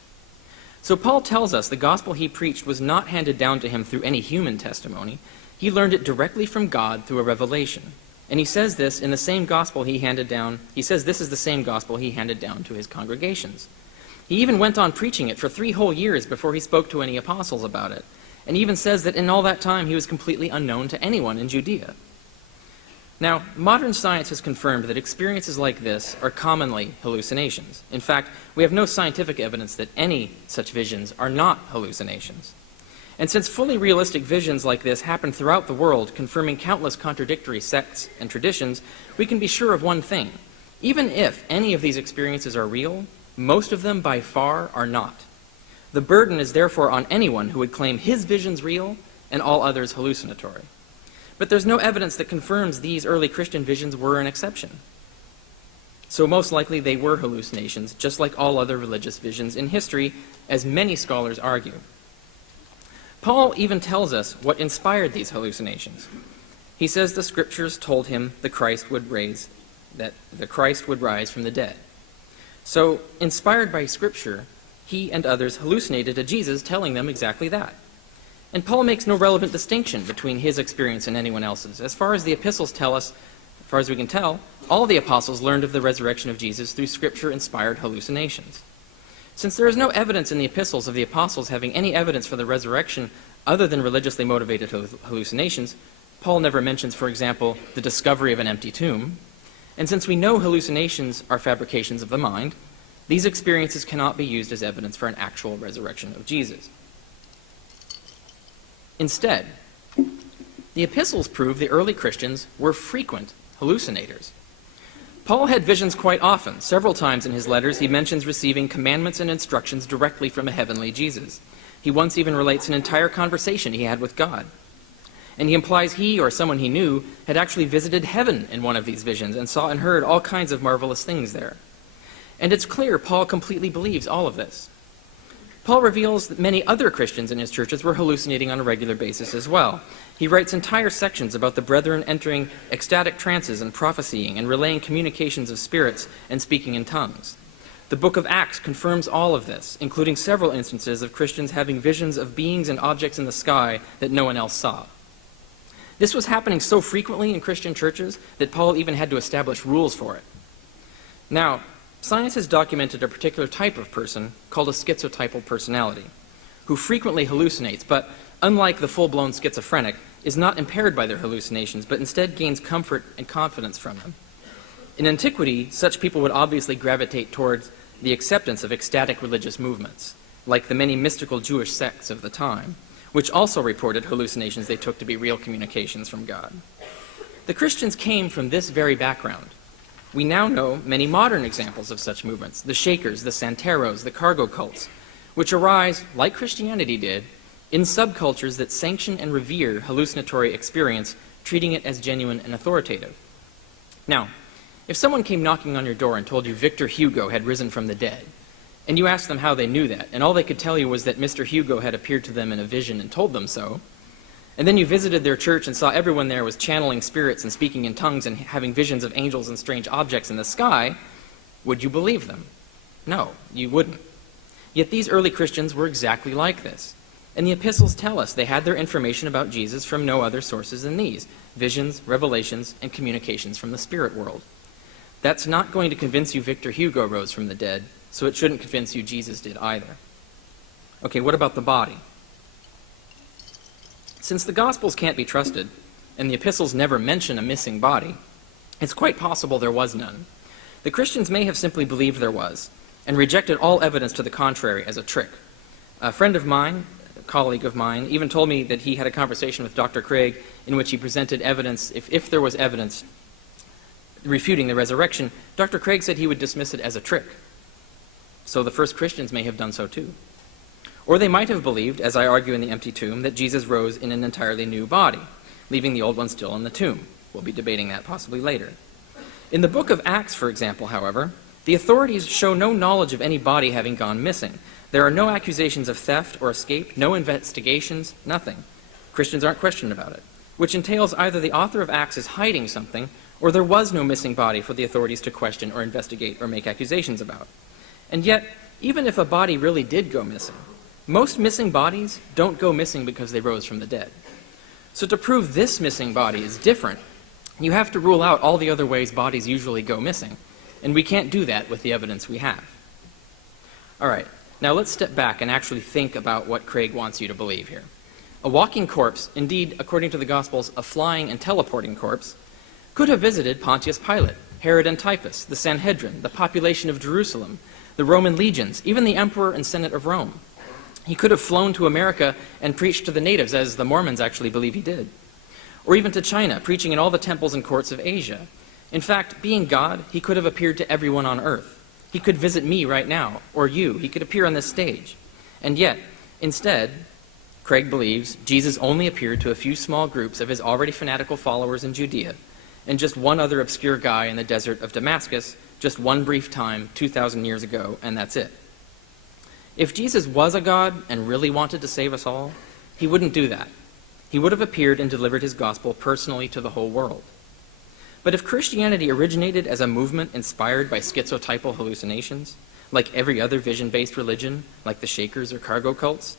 So Paul tells us the gospel he preached was not handed down to him through any human testimony. He learned it directly from God through a revelation. And he says this in the same gospel he handed down. He says this is the same gospel he handed down to his congregations. He even went on preaching it for 3 whole years before he spoke to any apostles about it, and even says that in all that time he was completely unknown to anyone in Judea. Now, modern science has confirmed that experiences like this are commonly hallucinations. In fact, we have no scientific evidence that any such visions are not hallucinations. And since fully realistic visions like this happen throughout the world, confirming countless contradictory sects and traditions, we can be sure of one thing. Even if any of these experiences are real, most of them by far are not. The burden is therefore on anyone who would claim his visions real and all others hallucinatory. But there's no evidence that confirms these early Christian visions were an exception. So most likely they were hallucinations, just like all other religious visions in history, as many scholars argue. Paul even tells us what inspired these hallucinations. He says the scriptures told him the Christ would rise from the dead. So, inspired by scripture, he and others hallucinated a Jesus telling them exactly that. And Paul makes no relevant distinction between his experience and anyone else's. As far as the epistles tell us, as far as we can tell, all the apostles learned of the resurrection of Jesus through scripture-inspired hallucinations. Since there is no evidence in the epistles of the apostles having any evidence for the resurrection other than religiously motivated hallucinations, Paul never mentions, for example, the discovery of an empty tomb. And since we know hallucinations are fabrications of the mind, these experiences cannot be used as evidence for an actual resurrection of Jesus. Instead, the epistles prove the early Christians were frequent hallucinators. Paul had visions quite often. Several times in his letters, he mentions receiving commandments and instructions directly from a heavenly Jesus. He once even relates an entire conversation he had with God. And he implies he or someone he knew had actually visited heaven in one of these visions and saw and heard all kinds of marvelous things there. And it's clear Paul completely believes all of this. Paul reveals that many other Christians in his churches were hallucinating on a regular basis as well. He writes entire sections about the brethren entering ecstatic trances and prophesying and relaying communications of spirits and speaking in tongues. The book of Acts confirms all of this, including several instances of Christians having visions of beings and objects in the sky that no one else saw. This was happening so frequently in Christian churches that Paul even had to establish rules for it. Now, science has documented a particular type of person called a schizotypal personality, who frequently hallucinates, but unlike the full-blown schizophrenic, is not impaired by their hallucinations, but instead gains comfort and confidence from them. In antiquity, such people would obviously gravitate towards the acceptance of ecstatic religious movements, like the many mystical Jewish sects of the time, which also reported hallucinations they took to be real communications from God. The Christians came from this very background. We now know many modern examples of such movements, the Shakers, the Santeros, the cargo cults, which arise, like Christianity did, in subcultures that sanction and revere hallucinatory experience, treating it as genuine and authoritative. Now, if someone came knocking on your door and told you Victor Hugo had risen from the dead, and you asked them how they knew that, and all they could tell you was that Mr. Hugo had appeared to them in a vision and told them so, and then you visited their church and saw everyone there was channeling spirits and speaking in tongues and having visions of angels and strange objects in the sky, would you believe them? No, you wouldn't. Yet these early Christians were exactly like this. And the epistles tell us they had their information about Jesus from no other sources than these: visions, revelations, and communications from the spirit world. That's not going to convince you Victor Hugo rose from the dead, so it shouldn't convince you Jesus did either. Okay, what about the body? Since the Gospels can't be trusted, and the epistles never mention a missing body, it's quite possible there was none. The Christians may have simply believed there was, and rejected all evidence to the contrary as a trick. A friend of mine, a colleague of mine, even told me that he had a conversation with Dr. Craig in which he presented evidence, if there was evidence refuting the resurrection, Dr. Craig said he would dismiss it as a trick. So the first Christians may have done so too. Or they might have believed, as I argue in The Empty Tomb, that Jesus rose in an entirely new body, leaving the old one still in the tomb. We'll be debating that possibly later. In the book of Acts, for example, however, the authorities show no knowledge of any body having gone missing. There are no accusations of theft or escape, no investigations, nothing. Christians aren't questioned about it, which entails either the author of Acts is hiding something, or there was no missing body for the authorities to question or investigate or make accusations about. And yet, even if a body really did go missing, most missing bodies don't go missing because they rose from the dead. So to prove this missing body is different, you have to rule out all the other ways bodies usually go missing, and we can't do that with the evidence we have. All right, now let's step back and actually think about what Craig wants you to believe here. A walking corpse, indeed, according to the Gospels, a flying and teleporting corpse, could have visited Pontius Pilate, Herod Antipas, the Sanhedrin, the population of Jerusalem, the Roman legions, even the emperor and senate of Rome. He could have flown to America and preached to the natives, as the Mormons actually believe he did. Or even to China, preaching in all the temples and courts of Asia. In fact, being God, he could have appeared to everyone on earth. He could visit me right now, or you. He could appear on this stage. And yet, instead, Craig believes Jesus only appeared to a few small groups of his already fanatical followers in Judea, and just one other obscure guy in the desert of Damascus, just one brief time 2,000 years ago, and that's it. If Jesus was a God and really wanted to save us all, he wouldn't do that. He would have appeared and delivered his gospel personally to the whole world. But if Christianity originated as a movement inspired by schizotypal hallucinations, like every other vision-based religion, like the Shakers or cargo cults,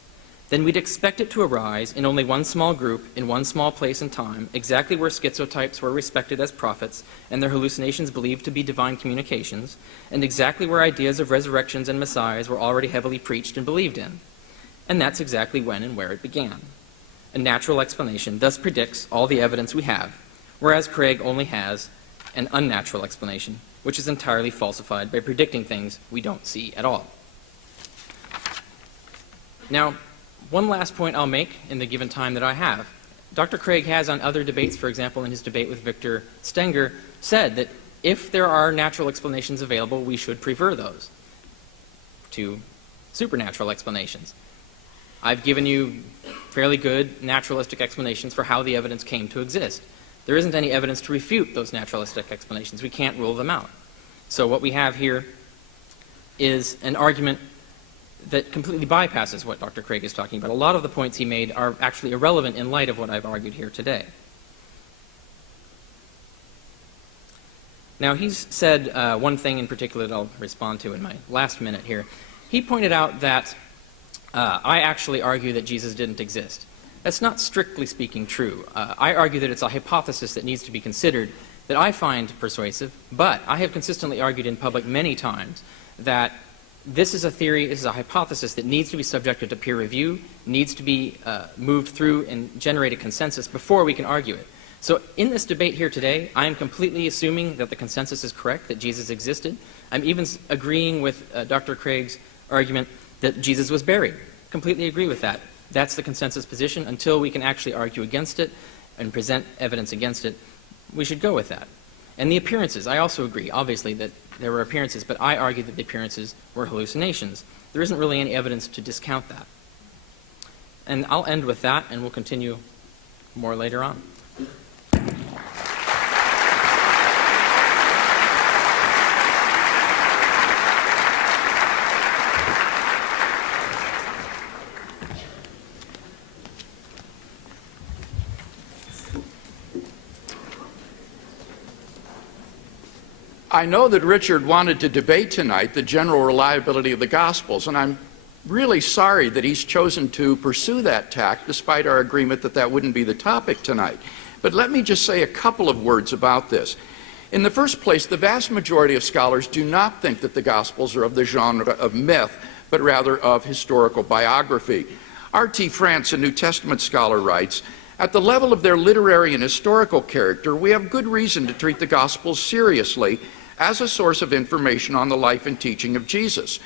then we'd expect it to arise in only one small group, in one small place and time, exactly where schizotypes were respected as prophets and their hallucinations believed to be divine communications, and exactly where ideas of resurrections and messiahs were already heavily preached and believed in. And that's exactly when and where it began. A natural explanation thus predicts all the evidence we have, whereas Craig only has an unnatural explanation, which is entirely falsified by predicting things we don't see at all. Now, one last point I'll make in the given time that I have. Dr. Craig has on other debates, for example, in his debate with Victor Stenger, said that if there are natural explanations available, we should prefer those to supernatural explanations. I've given you fairly good naturalistic explanations for how the evidence came to exist. There isn't any evidence to refute those naturalistic explanations. We can't rule them out. So what we have here is an argument that completely bypasses what Dr. Craig is talking about. A lot of the points he made are actually irrelevant in light of what I've argued here today. Now, he's said one thing in particular that I'll respond to in my last minute here. He pointed out that I actually argue that Jesus didn't exist. That's not strictly speaking true. I argue that it's a hypothesis that needs to be considered that I find persuasive, but I have consistently argued in public many times that this is a theory, this is a hypothesis that needs to be subjected to peer review, needs to be moved through and generate a consensus before we can argue it. So in this debate here today, I am completely assuming that the consensus is correct, that Jesus existed. I'm even agreeing with Dr. Craig's argument that Jesus was buried. Completely agree with that. That's the consensus position. Until we can actually argue against it and present evidence against it, we should go with that. And the appearances, I also agree, obviously, that there were appearances, but I argue that the appearances were hallucinations. There isn't really any evidence to discount that. And I'll end with that, and we'll continue more later on. I know that Richard wanted to debate tonight the general reliability of the Gospels, and I'm really sorry that he's chosen to pursue that tack despite our agreement that that wouldn't be the topic tonight. But let me just say a couple of words about this. In the first place, the vast majority of scholars do not think that the Gospels are of the genre of myth, but rather of historical biography. R.T. France, a New Testament scholar, writes, "At the level of their literary and historical character, we have good reason to treat the Gospels seriously as a source of information on the life and teaching of Jesus.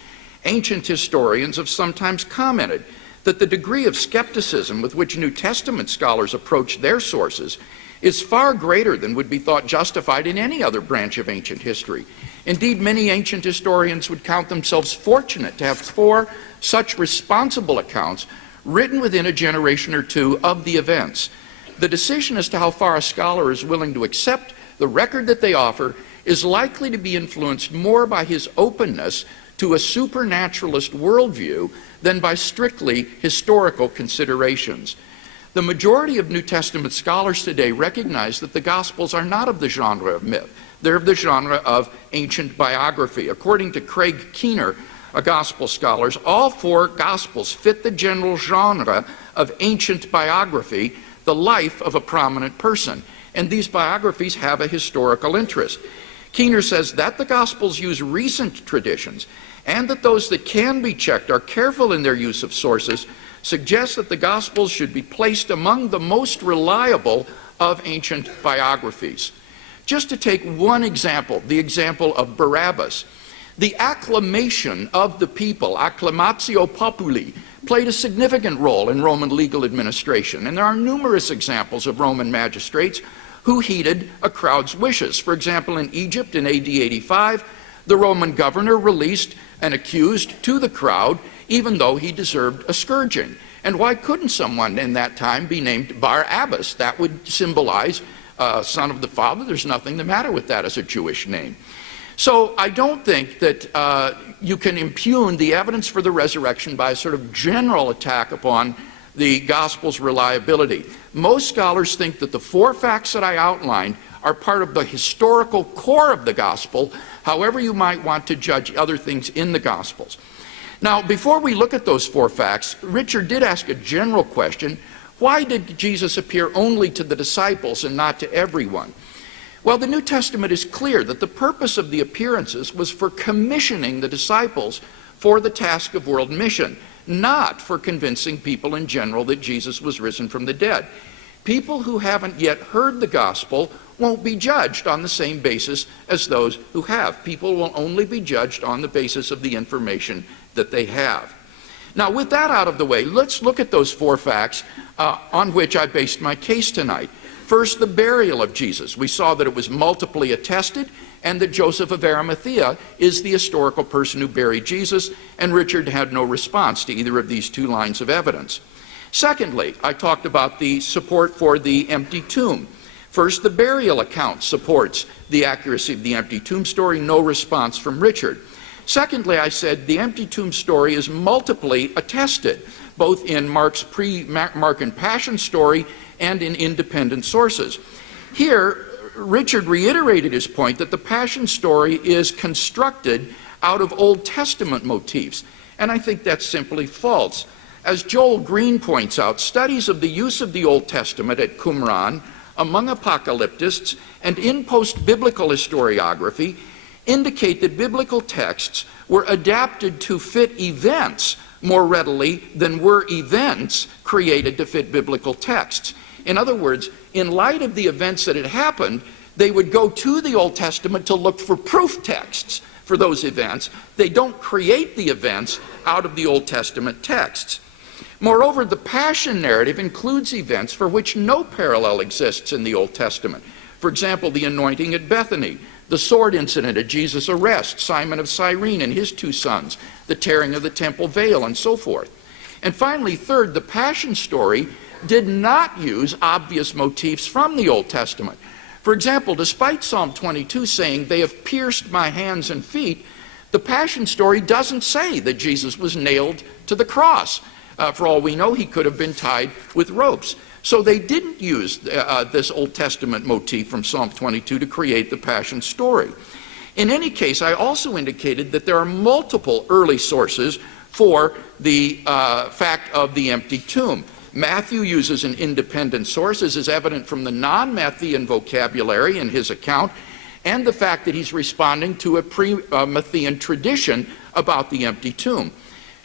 Ancient historians have sometimes commented that the degree of skepticism with which New Testament scholars approach their sources is far greater than would be thought justified in any other branch of ancient history. Indeed, many ancient historians would count themselves fortunate to have 4 such responsible accounts written within a generation or two of the events. The decision as to how far a scholar is willing to accept the record that they offer is likely to be influenced more by his openness to a supernaturalist worldview than by strictly historical considerations. The majority of New Testament scholars today recognize that the Gospels are not of the genre of myth. They're of the genre of ancient biography. According to Craig Keener, a Gospel scholar, all 4 Gospels fit the general genre of ancient biography, the life of a prominent person. And these biographies have a historical interest. Keener says that the Gospels use recent traditions, and that those that can be checked are careful in their use of sources, suggests that the Gospels should be placed among the most reliable of ancient biographies. Just to take one example, the example of Barabbas, the acclamation of the people, acclamatio populi, played a significant role in Roman legal administration, and there are numerous examples of Roman magistrates who heeded a crowd's wishes. For example, in Egypt in AD 85, the Roman governor released an accused to the crowd, even though he deserved a scourging. And why couldn't someone in that time be named Barabbas? That would symbolize son of the father. There's nothing the matter with that as a Jewish name. So I don't think that you can impugn the evidence for the resurrection by a sort of general attack upon the gospel's reliability. Most scholars think that the 4 facts that I outlined are part of the historical core of the gospel, however you might want to judge other things in the gospels. Now, before we look at those 4 facts, Richard did ask a general question. Why did Jesus appear only to the disciples and not to everyone? Well, the New Testament is clear that the purpose of the appearances was for commissioning the disciples for the task of world mission, not for convincing people in general that Jesus was risen from the dead. People who haven't yet heard the gospel won't be judged on the same basis as those who have. People will only be judged on the basis of the information that they have. Now, with that out of the way, let's look at those 4 facts on which I based my case tonight. First, the burial of Jesus. We saw that it was multiply attested, and that Joseph of Arimathea is the historical person who buried Jesus, and Richard had no response to either of these 2 lines of evidence. Secondly, I talked about the support for the empty tomb. First, the burial account supports the accuracy of the empty tomb story. No response from Richard. Secondly, I said the empty tomb story is multiply attested, both in Mark's pre-Markan Passion story and in independent sources. Here, Richard reiterated his point that the Passion story is constructed out of Old Testament motifs, and I think that's simply false. As Joel Green points out, studies of the use of the Old Testament at Qumran among apocalyptists and in post-biblical historiography indicate that biblical texts were adapted to fit events more readily than were events created to fit biblical texts. In other words, in light of the events that had happened, they would go to the Old Testament to look for proof texts for those events. They don't create the events out of the Old Testament texts. Moreover, the Passion narrative includes events for which no parallel exists in the Old Testament. For example, the anointing at Bethany, the sword incident at Jesus' arrest, Simon of Cyrene and his 2 sons, the tearing of the temple veil, and so forth. And finally, third, the Passion story did not use obvious motifs from the Old Testament. For example, despite Psalm 22 saying, "They have pierced my hands and feet," the Passion story doesn't say that Jesus was nailed to the cross. For all we know, he could have been tied with ropes. So they didn't use this Old Testament motif from Psalm 22 to create the Passion story. In any case, I also indicated that there are multiple early sources for the fact of the empty tomb. Matthew uses an independent source, as is evident from the non-Matthean vocabulary in his account, and the fact that he's responding to a pre-Matthean tradition about the empty tomb.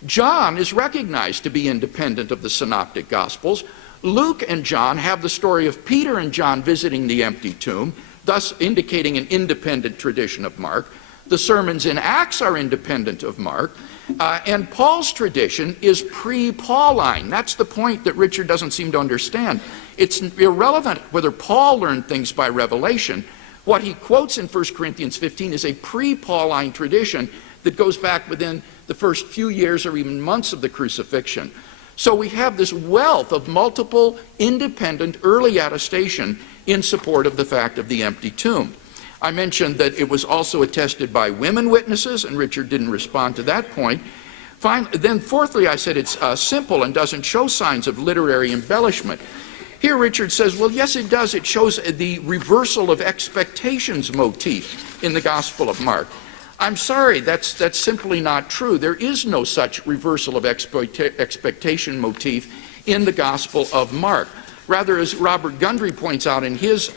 John is recognized to be independent of the Synoptic Gospels. Luke and John have the story of Peter and John visiting the empty tomb, thus indicating an independent tradition of Mark. The sermons in Acts are independent of Mark. And Paul's tradition is pre-Pauline. That's the point that Richard doesn't seem to understand. It's irrelevant whether Paul learned things by revelation. What he quotes in 1 Corinthians 15 is a pre-Pauline tradition that goes back within the first few years or even months of the crucifixion. So we have this wealth of multiple independent early attestation in support of the fact of the empty tomb. I mentioned that it was also attested by women witnesses, and Richard didn't respond to that point. Then fourthly, I said it's simple and doesn't show signs of literary embellishment. Here Richard says, well, yes, it does. It shows the reversal of expectations motif in the Gospel of Mark. I'm sorry, that's simply not true. There is no such reversal of expectation motif in the Gospel of Mark. Rather, as Robert Gundry points out in his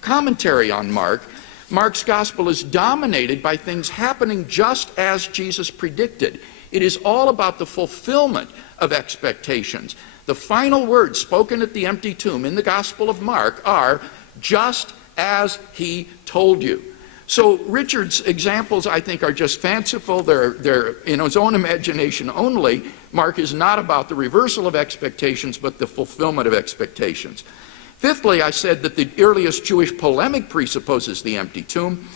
commentary on Mark, Mark's Gospel is dominated by things happening just as Jesus predicted. It is all about the fulfillment of expectations. The final words spoken at the empty tomb in the Gospel of Mark are, "just as he told you." So Richard's examples, I think, are just fanciful. They're in his own imagination only. Mark is not about the reversal of expectations, but the fulfillment of expectations. Fifthly, I said that the earliest Jewish polemic presupposes the empty tomb.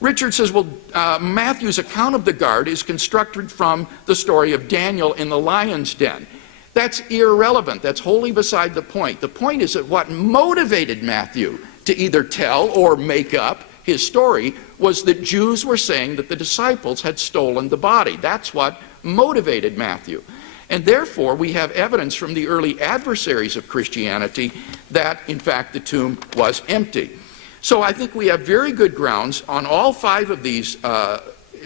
Richard says, well, Matthew's account of the guard is constructed from the story of Daniel in the lion's den. That's irrelevant. That's wholly beside the point. The point is that what motivated Matthew to either tell or make up his story was that Jews were saying that the disciples had stolen the body. That's what motivated Matthew. And therefore, we have evidence from the early adversaries of Christianity that, in fact, the tomb was empty. So I think we have very good grounds on all 5 of these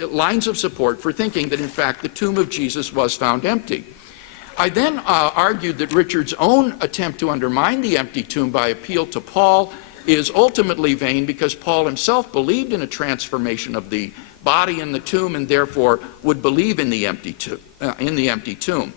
lines of support for thinking that, in fact, the tomb of Jesus was found empty. I then argued that Richard's own attempt to undermine the empty tomb by appeal to Paul is ultimately vain, because Paul himself believed in a transformation of the body in the tomb and therefore would believe in the empty tomb.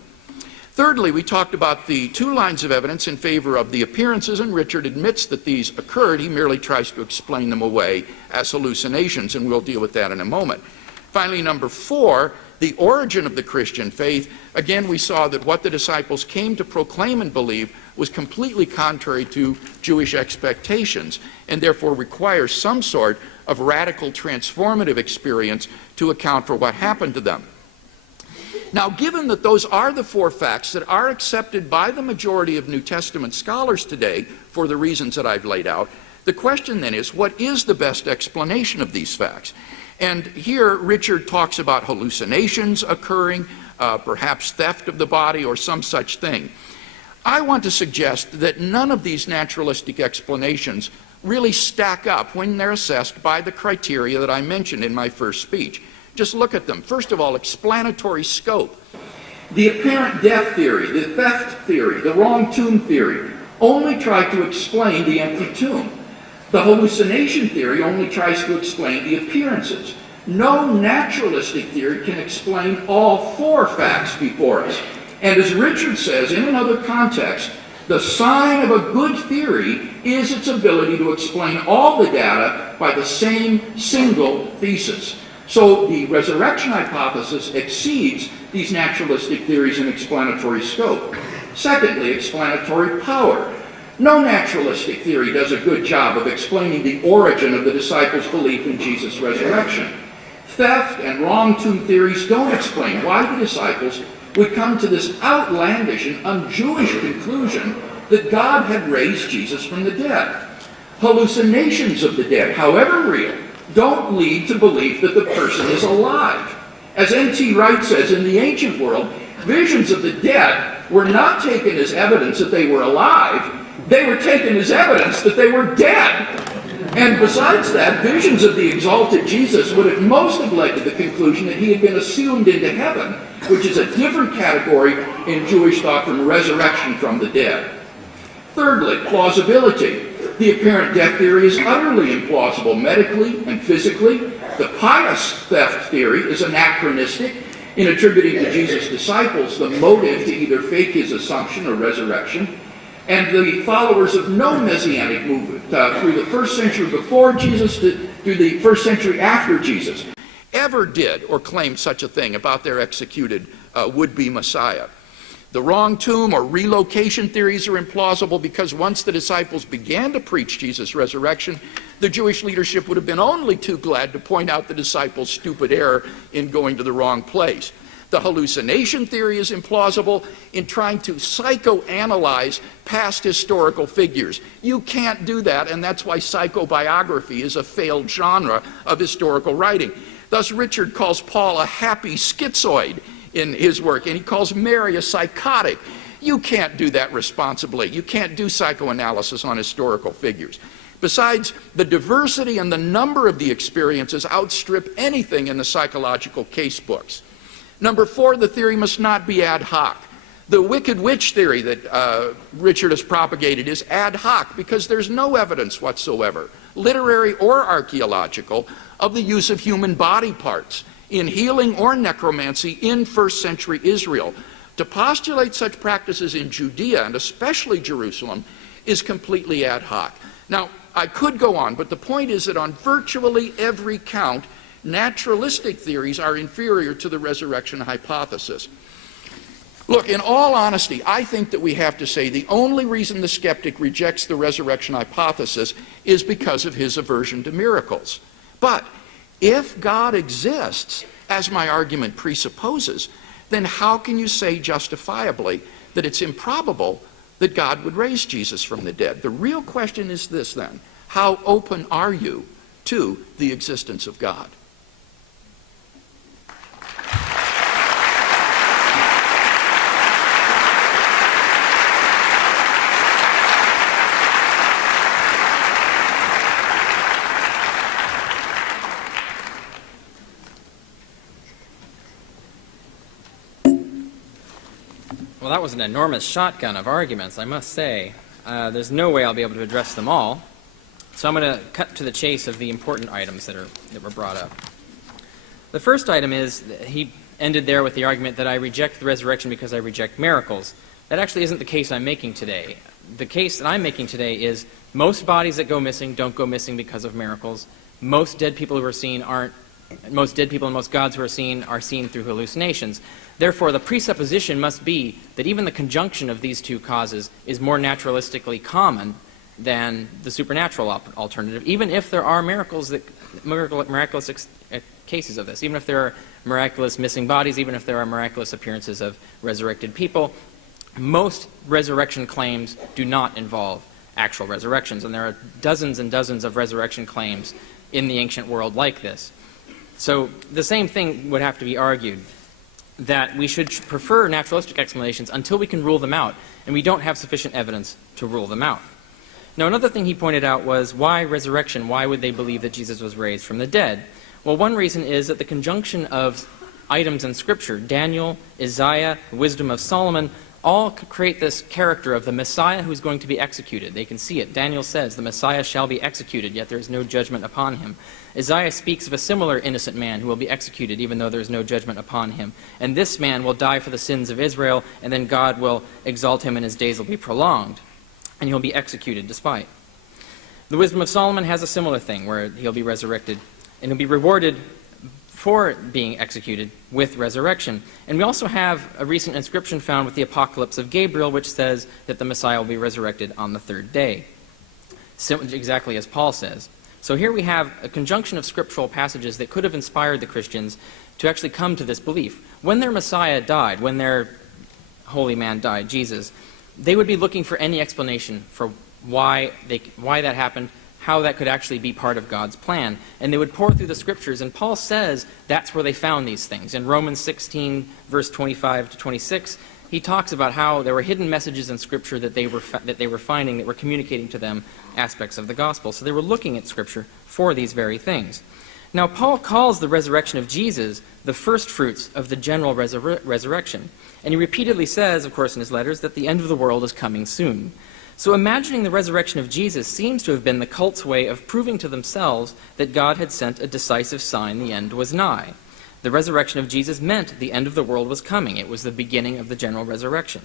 Thirdly, we talked about the 2 lines of evidence in favor of the appearances, and Richard admits that these occurred. He merely tries to explain them away as hallucinations, and we'll deal with that in a moment. Finally, number 4, the origin of the Christian faith. Again, we saw that what the disciples came to proclaim and believe was completely contrary to Jewish expectations, and therefore requires some sort of radical transformative experience to account for what happened to them. Now, given that those are the 4 facts that are accepted by the majority of New Testament scholars today for the reasons that I've laid out, the question then is, what is the best explanation of these facts? And here Richard talks about hallucinations occurring, perhaps theft of the body or some such thing. I want to suggest that none of these naturalistic explanations really stack up when they're assessed by the criteria that I mentioned in my first speech. Just look at them. First of all, explanatory scope. The apparent death theory, the theft theory, the wrong tomb theory only try to explain the empty tomb. The hallucination theory only tries to explain the appearances. No naturalistic theory can explain all 4 facts before us. And as Richard says in another context, the sign of a good theory is its ability to explain all the data by the same single thesis. So the resurrection hypothesis exceeds these naturalistic theories in explanatory scope. Secondly, explanatory power. No naturalistic theory does a good job of explaining the origin of the disciples' belief in Jesus' resurrection. Theft and wrong tomb theories don't explain why the disciples would come to this outlandish and un-Jewish conclusion that God had raised Jesus from the dead. Hallucinations of the dead, however real, don't lead to belief that the person is alive. As N.T. Wright says, in the ancient world, visions of the dead were not taken as evidence that they were alive. They were taken as evidence that they were dead. And besides that, visions of the exalted Jesus would at most have led to the conclusion that he had been assumed into heaven, which is a different category in Jewish thought from resurrection from the dead. Thirdly, plausibility. The apparent death theory is utterly implausible medically and physically. The pious theft theory is anachronistic in attributing to Jesus' disciples the motive to either fake his assumption or resurrection. And the followers of no messianic movement through the first century before Jesus through the first century after Jesus ever did or claimed such a thing about their executed would-be Messiah. The wrong tomb or relocation theories are implausible because once the disciples began to preach Jesus' resurrection, the Jewish leadership would have been only too glad to point out the disciples' stupid error in going to the wrong place. The hallucination theory is implausible in trying to psychoanalyze past historical figures. You can't do that, and that's why psychobiography is a failed genre of historical writing. Thus, Richard calls Paul a happy schizoid in his work, and he calls Mary a psychotic. You can't do that responsibly. You can't do psychoanalysis on historical figures. Besides, the diversity and the number of the experiences outstrip anything in the psychological case books. Number 4, the theory must not be ad hoc. The wicked witch theory that Richard has propagated is ad hoc because there's no evidence whatsoever, literary or archaeological, of the use of human body parts in healing or necromancy in first century Israel. To postulate such practices in Judea, and especially Jerusalem, is completely ad hoc. Now, I could go on, but the point is that on virtually every count, naturalistic theories are inferior to the resurrection hypothesis. Look, in all honesty, I think that we have to say the only reason the skeptic rejects the resurrection hypothesis is because of his aversion to miracles. But if God exists, as my argument presupposes, then how can you say justifiably that it's improbable that God would raise Jesus from the dead? The real question is this then: how open are you to the existence of God? Well, that was an enormous shotgun of arguments, I must say. There's no way I'll be able to address them all. So I'm going to cut to the chase of the important items that were brought up. The first item is, he ended there with the argument that I reject the resurrection because I reject miracles. That actually isn't the case I'm making today. The case that I'm making today is most bodies that go missing don't go missing because of miracles. Most dead people who are seen most dead people and most gods who are seen through hallucinations. Therefore, the presupposition must be that even the conjunction of these two causes is more naturalistically common than the supernatural alternative, even if there are miraculous cases of this, even if there are miraculous missing bodies, even if there are miraculous appearances of resurrected people. Most resurrection claims do not involve actual resurrections, and there are dozens and dozens of resurrection claims in the ancient world like this. So the same thing would have to be argued, that we should prefer naturalistic explanations until we can rule them out, and we don't have sufficient evidence to rule them out. Now, another thing he pointed out was, why resurrection? Why would they believe that Jesus was raised from the dead? Well, one reason is that the conjunction of items in Scripture, Daniel, Isaiah, the wisdom of Solomon, all create this character of the Messiah who's going to be executed. They can see it. Daniel says, the Messiah shall be executed, yet there is no judgment upon him. Isaiah speaks of a similar innocent man who will be executed, even though there is no judgment upon him. And this man will die for the sins of Israel, and then God will exalt him and his days will be prolonged, and he'll be executed despite. The wisdom of Solomon has a similar thing, where he'll be resurrected, and he'll be rewarded for being executed with resurrection. And we also have a recent inscription found with the Apocalypse of Gabriel, which says that the Messiah will be resurrected on the third day, exactly as Paul says. So here we have a conjunction of scriptural passages that could have inspired the Christians to actually come to this belief. When their Messiah died, when their holy man died, Jesus, they would be looking for any explanation for why that happened, how that could actually be part of God's plan. And they would pore through the Scriptures, and Paul says that's where they found these things. In Romans 16, verse 25 to 26, he talks about how there were hidden messages in Scripture that they were finding that were communicating to them aspects of the gospel. So they were looking at Scripture for these very things. Now, Paul calls the resurrection of Jesus the first fruits of the general resurrection. And he repeatedly says, of course, in his letters, that the end of the world is coming soon. So imagining the resurrection of Jesus seems to have been the cult's way of proving to themselves that God had sent a decisive sign the end was nigh. The resurrection of Jesus meant the end of the world was coming. It was the beginning of the general resurrection.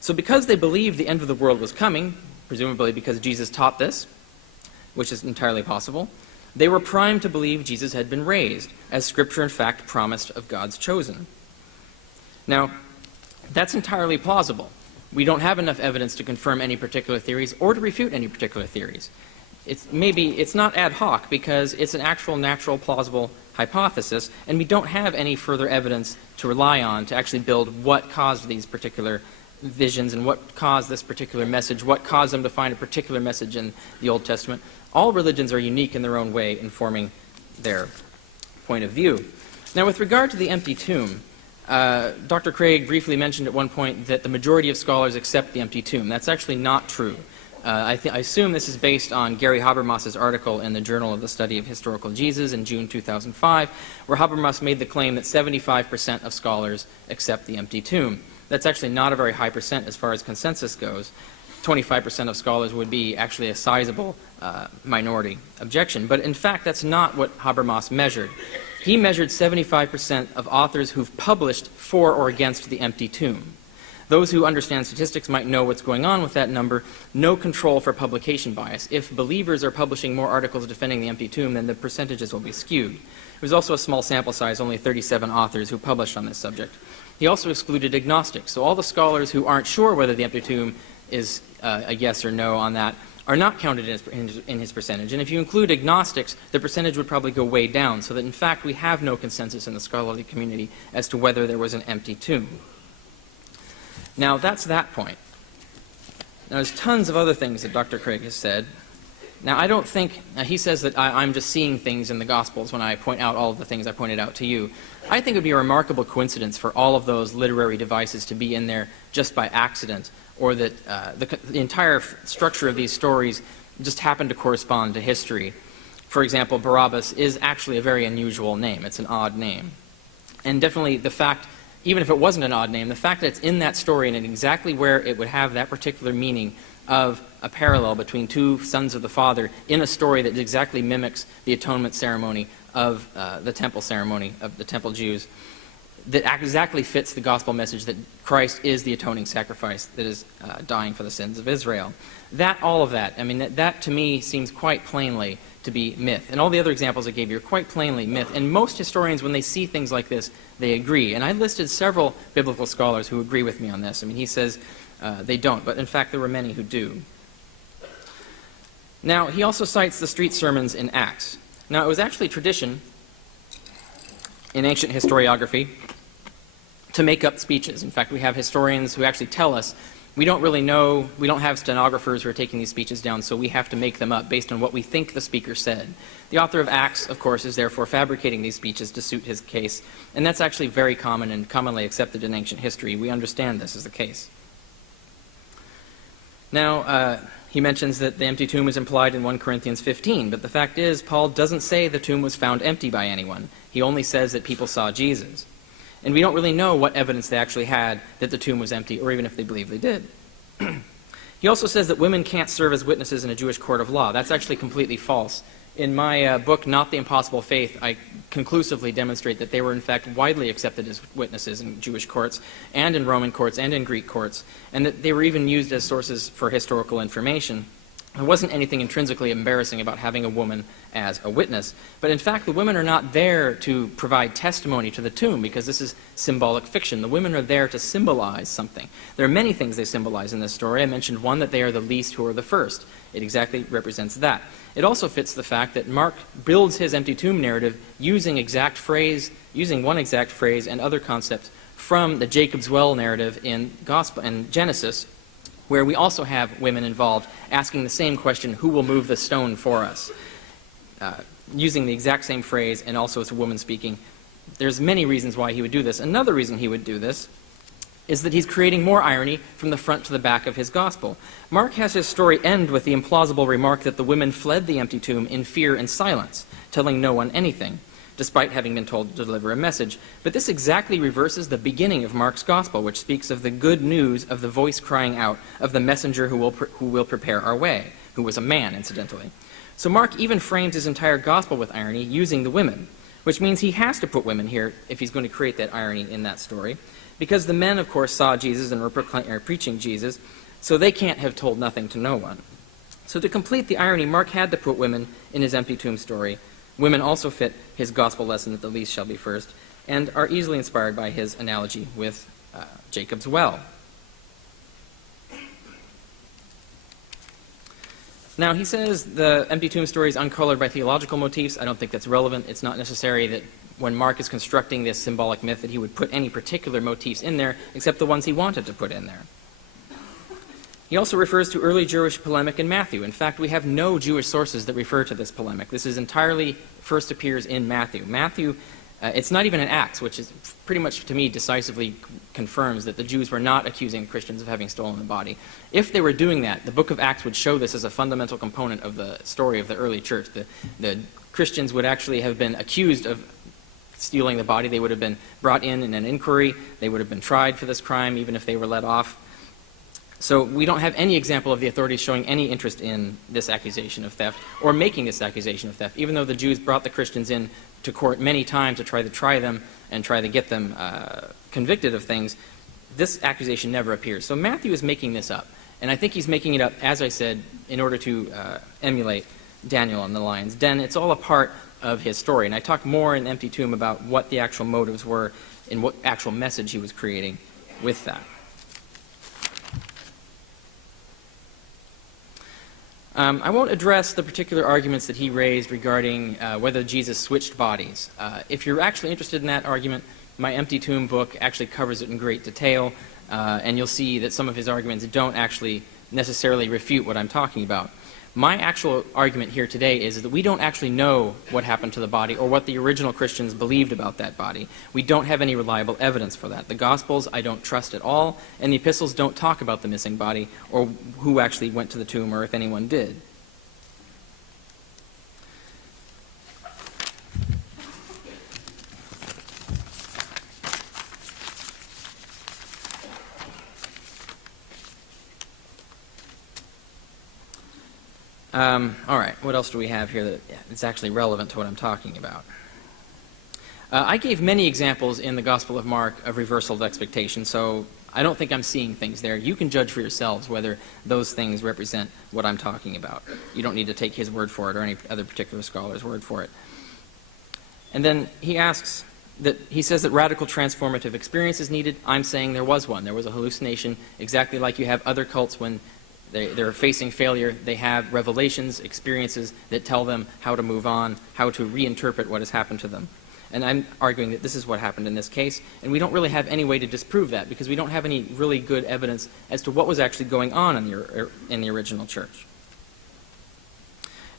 So because they believed the end of the world was coming, presumably because Jesus taught this, which is entirely possible, they were primed to believe Jesus had been raised, as Scripture in fact promised of God's chosen. Now, that's entirely plausible. We don't have enough evidence to confirm any particular theories or to refute any particular theories. It's not ad hoc because it's an actual, natural, plausible hypothesis, and we don't have any further evidence to rely on to actually build what caused these particular visions and what caused this particular message, what caused them to find a particular message in the Old Testament. All religions are unique in their own way in forming their point of view. Now, with regard to the empty tomb, Dr. Craig briefly mentioned at one point that the majority of scholars accept the empty tomb. That's actually not true. I assume this is based on Gary Habermas's article in the Journal of the Study of Historical Jesus in June 2005, where Habermas made the claim that 75% of scholars accept the empty tomb. That's actually not a very high percent as far as consensus goes. 25% of scholars would be actually a sizable minority objection. But in fact, that's not what Habermas measured. He measured 75% of authors who've published for or against the empty tomb. Those who understand statistics might know what's going on with that number. No control for publication bias. If believers are publishing more articles defending the empty tomb, then the percentages will be skewed. There was also a small sample size, only 37 authors who published on this subject. He also excluded agnostics. So all the scholars who aren't sure whether the empty tomb is a yes or no on that are not counted in his percentage. And if you include agnostics, the percentage would probably go way down, so that in fact we have no consensus in the scholarly community as to whether there was an empty tomb. Now that's that point. Now there's tons of other things that Dr. Craig has said. Now I don't think, he says that I'm just seeing things in the Gospels when I point out all of the things I pointed out to you. I think it would be a remarkable coincidence for all of those literary devices to be in there just by accident, or that the entire structure of these stories just happen to correspond to history. For example, Barabbas is actually a very unusual name. It's an odd name. And definitely the fact, even if it wasn't an odd name, the fact that it's in that story and exactly where it would have that particular meaning of a parallel between two sons of the Father in a story that exactly mimics the atonement ceremony of the temple ceremony of the temple Jews, that exactly fits the gospel message that Christ is the atoning sacrifice that is dying for the sins of Israel. All of that, I mean, that to me seems quite plainly to be myth. And all the other examples I gave you are quite plainly myth. And most historians, when they see things like this, they agree. And I listed several biblical scholars who agree with me on this. I mean, he says they don't, but in fact there were many who do. Now, he also cites the street sermons in Acts. Now, it was actually tradition in ancient historiography to make up speeches. In fact, we have historians who actually tell us, we don't really know, we don't have stenographers who are taking these speeches down, so we have to make them up based on what we think the speaker said. The author of Acts, of course, is therefore fabricating these speeches to suit his case, and that's actually very common and commonly accepted in ancient history. We understand this is the case. Now, he mentions that the empty tomb is implied in 1 Corinthians 15, but the fact is, Paul doesn't say the tomb was found empty by anyone. He only says that people saw Jesus. And we don't really know what evidence they actually had that the tomb was empty, or even if they believe they did. He also says that women can't serve as witnesses in a Jewish court of law. That's actually completely false. In my book, Not the Impossible Faith, I conclusively demonstrate that they were in fact widely accepted as witnesses in Jewish courts, and in Roman courts, and in Greek courts, and that they were even used as sources for historical information. There wasn't anything intrinsically embarrassing about having a woman as a witness, but in fact the women are not there to provide testimony to the tomb, because this is symbolic fiction. The women are there to symbolize something. There are many things they symbolize in this story. I mentioned one, that they are the least who are the first. It exactly represents that. It also fits the fact that Mark builds his empty tomb narrative using one exact phrase and other concepts from the Jacob's Well narrative in Genesis, where we also have women involved asking the same question, who will move the stone for us? Using the exact same phrase, and also it's a woman speaking. There's many reasons why he would do this. Another reason he would do this is that he's creating more irony from the front to the back of his gospel. Mark has his story end with the implausible remark that the women fled the empty tomb in fear and silence, telling no one anything, despite having been told to deliver a message. But this exactly reverses the beginning of Mark's gospel, which speaks of the good news of the voice crying out, of the messenger who will prepare our way, who was a man, incidentally. So Mark even frames his entire gospel with irony, using the women, which means he has to put women here if he's going to create that irony in that story, because the men, of course, saw Jesus and were preaching Jesus, so they can't have told nothing to no one. So to complete the irony, Mark had to put women in his empty tomb story. Women also fit his gospel lesson that the least shall be first, and are easily inspired by his analogy with Jacob's Well. Now, he says the empty tomb story is uncolored by theological motifs. I don't think that's relevant. It's not necessary that when Mark is constructing this symbolic myth that he would put any particular motifs in there, except the ones he wanted to put in there. He also refers to early Jewish polemic in Matthew. In fact, we have no Jewish sources that refer to this polemic. This is entirely first appears in Matthew. Matthew, it's not even in Acts, which is pretty much, to me, decisively confirms that the Jews were not accusing Christians of having stolen the body. If they were doing that, the book of Acts would show this as a fundamental component of the story of the early church. The Christians would actually have been accused of stealing the body. They would have been brought in an inquiry. They would have been tried for this crime, even if they were let off. So we don't have any example of the authorities showing any interest in this accusation of theft, or making this accusation of theft, even though the Jews brought the Christians in to court many times to try them and try to get them convicted of things. This accusation never appears. So Matthew is making this up, and I think he's making it up, as I said, in order to emulate Daniel and the lion's den. It's all a part of his story. And I talk more in Empty Tomb about what the actual motives were and what actual message he was creating with that. I won't address the particular arguments that he raised regarding whether Jesus switched bodies. If you're actually interested in that argument, my Empty Tomb book actually covers it in great detail, and you'll see that some of his arguments don't actually necessarily refute what I'm talking about. My actual argument here today is that we don't actually know what happened to the body or what the original Christians believed about that body. We don't have any reliable evidence for that. The Gospels I don't trust at all, and the epistles don't talk about the missing body or who actually went to the tomb or if anyone did. All right, what else do we have here that is actually relevant to what I'm talking about? I gave many examples in the Gospel of Mark of reversal of expectation, so I don't think I'm seeing things there. You can judge for yourselves whether those things represent what I'm talking about. You don't need to take his word for it or any other particular scholar's word for it. And then he asks that he says that radical transformative experience is needed. I'm saying there was one. There was a hallucination, exactly like you have other cults when they're facing failure. They have revelations, experiences that tell them how to move on, how to reinterpret what has happened to them. And I'm arguing that this is what happened in this case, and we don't really have any way to disprove that because we don't have any really good evidence as to what was actually going on in the original church.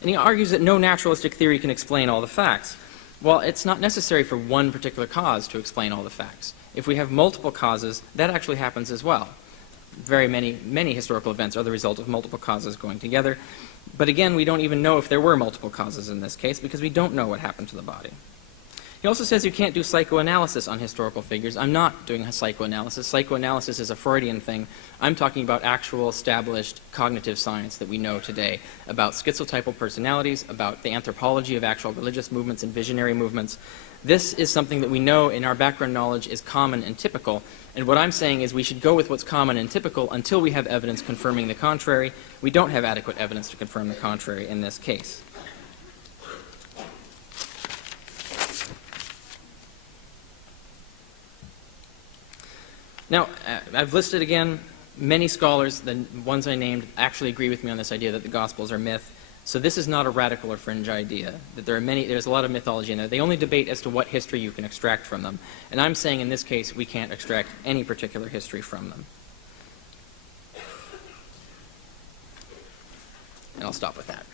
And he argues that no naturalistic theory can explain all the facts. Well, it's not necessary for one particular cause to explain all the facts. If we have multiple causes, that actually happens as well. Very many historical events are the result of multiple causes going together. But again, we don't even know if there were multiple causes in this case because we don't know what happened to the body. He also says you can't do psychoanalysis on historical figures. I'm not doing psychoanalysis. Psychoanalysis is a Freudian thing. I'm talking about actual established cognitive science that we know today about schizotypal personalities, about the anthropology of actual religious movements and visionary movements. This is something that we know in our background knowledge is common and typical. And what I'm saying is we should go with what's common and typical until we have evidence confirming the contrary. We don't have adequate evidence to confirm the contrary in this case. Now, I've listed again many scholars, the ones I named, actually agree with me on this idea that the Gospels are myth. So this is not a radical or fringe idea, that there's a lot of mythology in there. They only debate as to what history you can extract from them. And I'm saying in this case we can't extract any particular history from them. And I'll stop with that.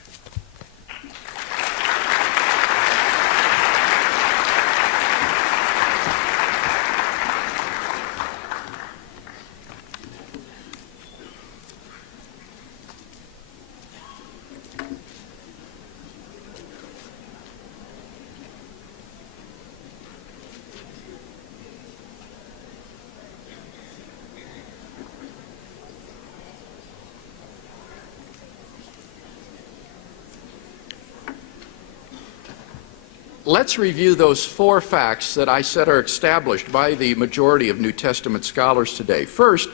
Let's review those 4 facts that I said are established by the majority of New Testament scholars today. First,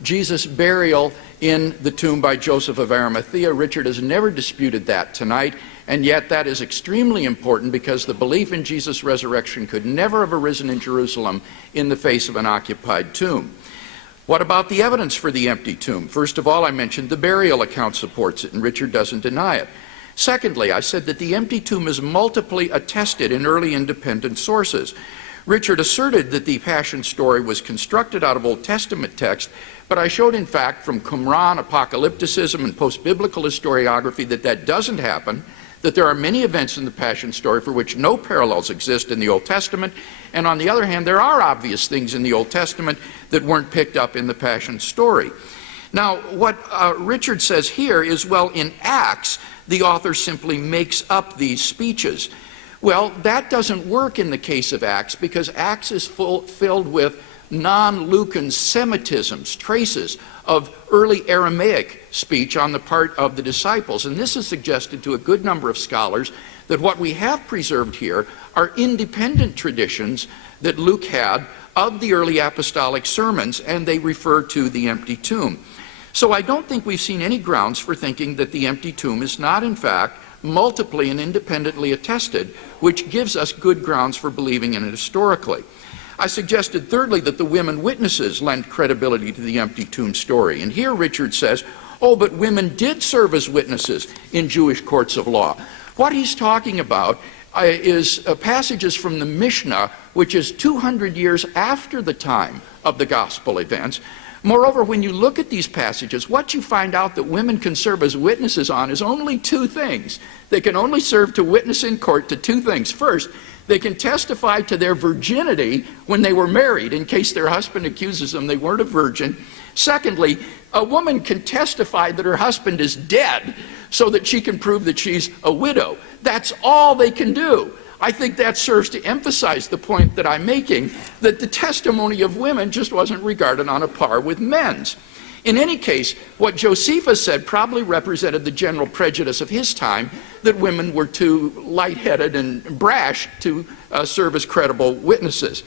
Jesus' burial in the tomb by Joseph of Arimathea. Richard has never disputed that tonight, and yet that is extremely important because the belief in Jesus' resurrection could never have arisen in Jerusalem in the face of an occupied tomb. What about the evidence for the empty tomb? First of all, I mentioned the burial account supports it, and Richard doesn't deny it. Secondly, I said that the empty tomb is multiply attested in early independent sources. Richard asserted that the Passion story was constructed out of Old Testament text, but I showed in fact from Qumran, apocalypticism, and post-biblical historiography that that doesn't happen, that there are many events in the Passion story for which no parallels exist in the Old Testament, and on the other hand, there are obvious things in the Old Testament that weren't picked up in the Passion story. Now, what Richard says here is, well, in Acts, the author simply makes up these speeches. Well, that doesn't work in the case of Acts because Acts is filled with non-Lucan Semitisms, traces of early Aramaic speech on the part of the disciples. And this has suggested to a good number of scholars that what we have preserved here are independent traditions that Luke had of the early apostolic sermons, and they refer to the empty tomb. So I don't think we've seen any grounds for thinking that the empty tomb is not, in fact, multiply and independently attested, which gives us good grounds for believing in it historically. I suggested, thirdly, that the women witnesses lend credibility to the empty tomb story. And here Richard says, oh, but women did serve as witnesses in Jewish courts of law. What he's talking about is passages from the Mishnah, which is 200 years after the time of the gospel events. Moreover, when you look at these passages, what you find out that women can serve as witnesses on is only two things. They can only serve to witness in court to two things. First, they can testify to their virginity when they were married, in case their husband accuses them they weren't a virgin. Secondly, a woman can testify that her husband is dead so that she can prove that she's a widow. That's all they can do. I think that serves to emphasize the point that I'm making, that the testimony of women just wasn't regarded on a par with men's. In any case, what Josephus said probably represented the general prejudice of his time, that women were too lightheaded and brash to serve as credible witnesses.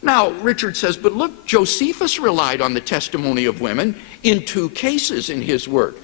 Now, Richard says, but look, Josephus relied on the testimony of women in two cases in his work.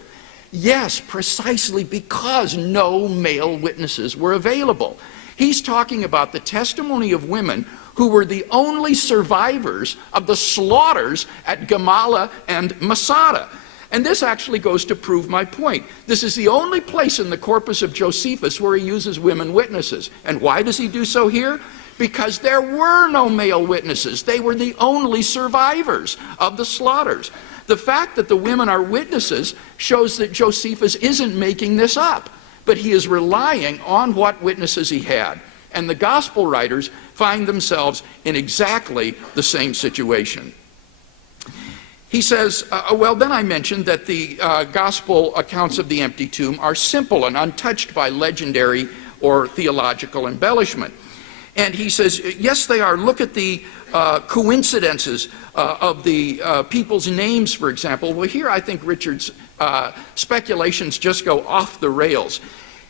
Yes, precisely because no male witnesses were available. He's talking about the testimony of women who were the only survivors of the slaughters at Gamala and Masada. And this actually goes to prove my point. This is the only place in the corpus of Josephus where he uses women witnesses. And why does he do so here? Because there were no male witnesses. They were the only survivors of the slaughters. The fact that the women are witnesses shows that Josephus isn't making this up, but he is relying on what witnesses he had. And the gospel writers find themselves in exactly the same situation. He says, well, then I mentioned that the gospel accounts of the empty tomb are simple and untouched by legendary or theological embellishment. And he says, yes, they are. Look at the coincidences of the people's names, for example. Well, here I think Richard's speculations just go off the rails.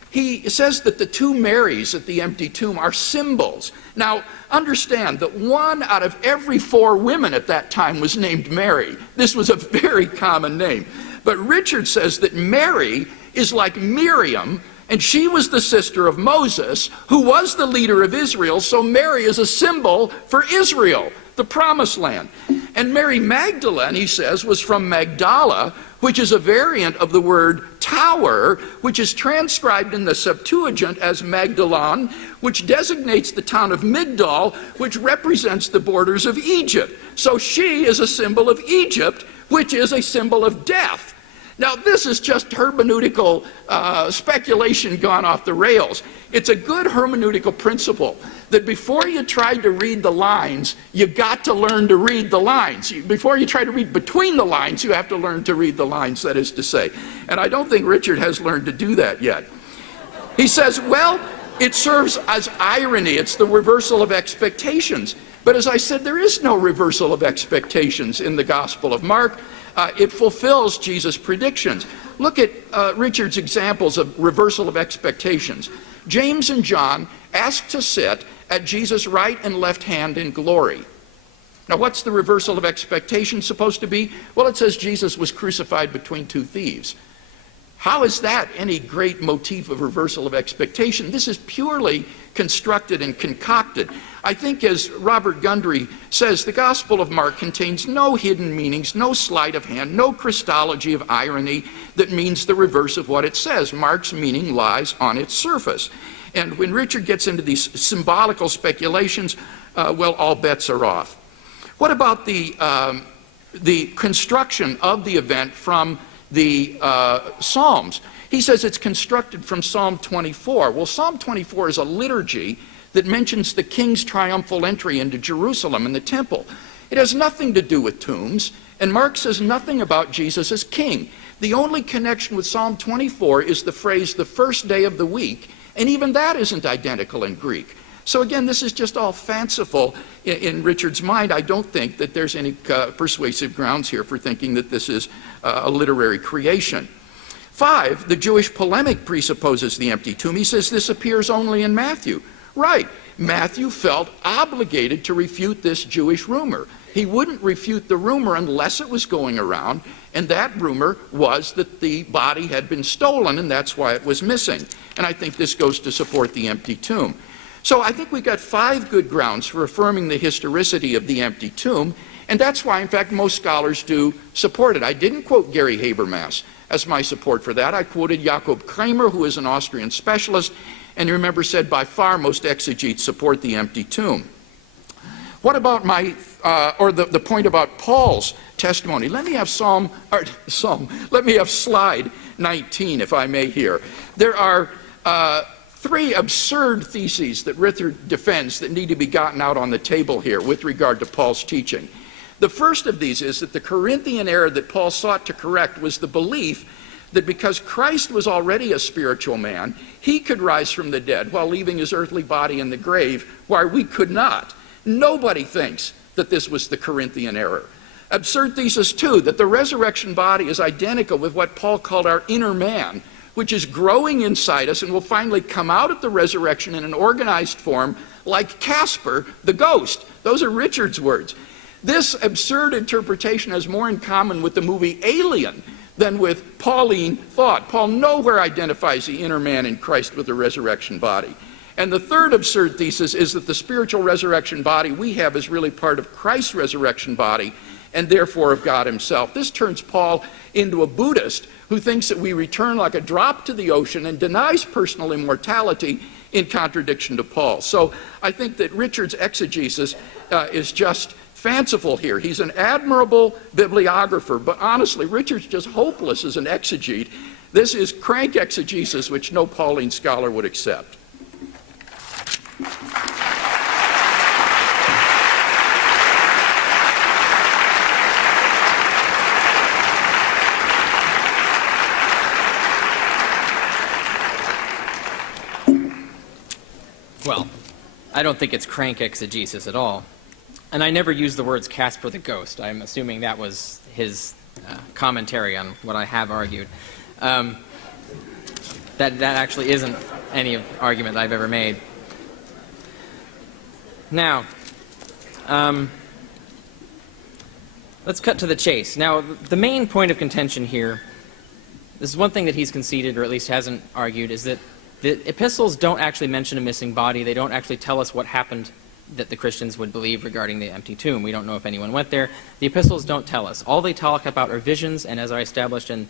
He says that the two Marys at the empty tomb are symbols. Now, understand that 1 out of every 4 women at that time was named Mary. This was a very common name. But Richard says that Mary is like Miriam, and she was the sister of Moses, who was the leader of Israel, so Mary is a symbol for Israel, the promised land. And Mary Magdalene, he says, was from Magdala, which is a variant of the word tower, which is transcribed in the Septuagint as Magdalon, which designates the town of Migdol, which represents the borders of Egypt. So she is a symbol of Egypt, which is a symbol of death. Now, this is just hermeneutical speculation gone off the rails. It's a good hermeneutical principle that before you try to read the lines, you got to learn to read the lines. Before you try to read between the lines, you have to learn to read the lines, that is to say. And I don't think Richard has learned to do that yet. He says, well, it serves as irony. It's the reversal of expectations. But as I said, there is no reversal of expectations in the Gospel of Mark. It fulfills Jesus' predictions. Look at Richard's examples of reversal of expectations. James and John asked to sit at Jesus' right and left hand in glory. Now, what's the reversal of expectations supposed to be? Well, it says Jesus was crucified between 2 thieves. How is that any great motif of reversal of expectation? This is purely constructed and concocted. I think, as Robert Gundry says, the Gospel of Mark contains no hidden meanings, no sleight of hand, no Christology of irony that means the reverse of what it says. Mark's meaning lies on its surface. And when Richard gets into these symbolical speculations, well, all bets are off. What about the construction of the event from the Psalms? He says it's constructed from Psalm 24. Well, Psalm 24 is a liturgy that mentions the king's triumphal entry into Jerusalem and the temple. It has nothing to do with tombs, and Mark says nothing about Jesus as king. The only connection with Psalm 24 is the phrase, the first day of the week, and even that isn't identical in Greek. So again, this is just all fanciful in Richard's mind. I don't think that there's any persuasive grounds here for thinking that this is a literary creation. 5, the Jewish polemic presupposes the empty tomb. He says this appears only in Matthew. Right. Matthew felt obligated to refute this Jewish rumor. He wouldn't refute the rumor unless it was going around, and that rumor was that the body had been stolen, and that's why it was missing. And I think this goes to support the empty tomb. So I think we got 5 good grounds for affirming the historicity of the empty tomb, and that's why, in fact, most scholars do support it. I didn't quote Gary Habermas as my support for that. I quoted Jakob Kramer, who is an Austrian specialist, and you remember said by far most exegetes support the empty tomb. What about the point about Paul's testimony? Let me have let me have slide 19, if I may here. There are 3 absurd theses that Richard defends that need to be gotten out on the table here with regard to Paul's teaching. The first of these is that the Corinthian error that Paul sought to correct was the belief that because Christ was already a spiritual man, he could rise from the dead while leaving his earthly body in the grave, while we could not. Nobody thinks that this was the Corinthian error. Absurd thesis 2, that the resurrection body is identical with what Paul called our inner man, which is growing inside us and will finally come out at the resurrection in an organized form like Casper the ghost. Those are Richard's words. This absurd interpretation has more in common with the movie Alien than with Pauline thought. Paul nowhere identifies the inner man in Christ with the resurrection body. And the third absurd thesis is that the spiritual resurrection body we have is really part of Christ's resurrection body and therefore of God himself. This turns Paul into a Buddhist who thinks that we return like a drop to the ocean and denies personal immortality in contradiction to Paul. So I think that Richard's exegesis is just fanciful here. He's an admirable bibliographer, but honestly, Richard's just hopeless as an exegete. This is crank exegesis, which no Pauline scholar would accept. Well, I don't think it's crank exegesis at all. And I never used the words Casper the Ghost. I'm assuming that was his commentary on what I have argued. That actually isn't any argument I've ever made. Now, let's cut to the chase. Now, the main point of contention here, this is one thing that he's conceded, or at least hasn't argued, is that the epistles don't actually mention a missing body. They don't actually tell us what happened that the Christians would believe regarding the empty tomb. We don't know if anyone went there. The epistles don't tell us. All they talk about are visions, and as I established from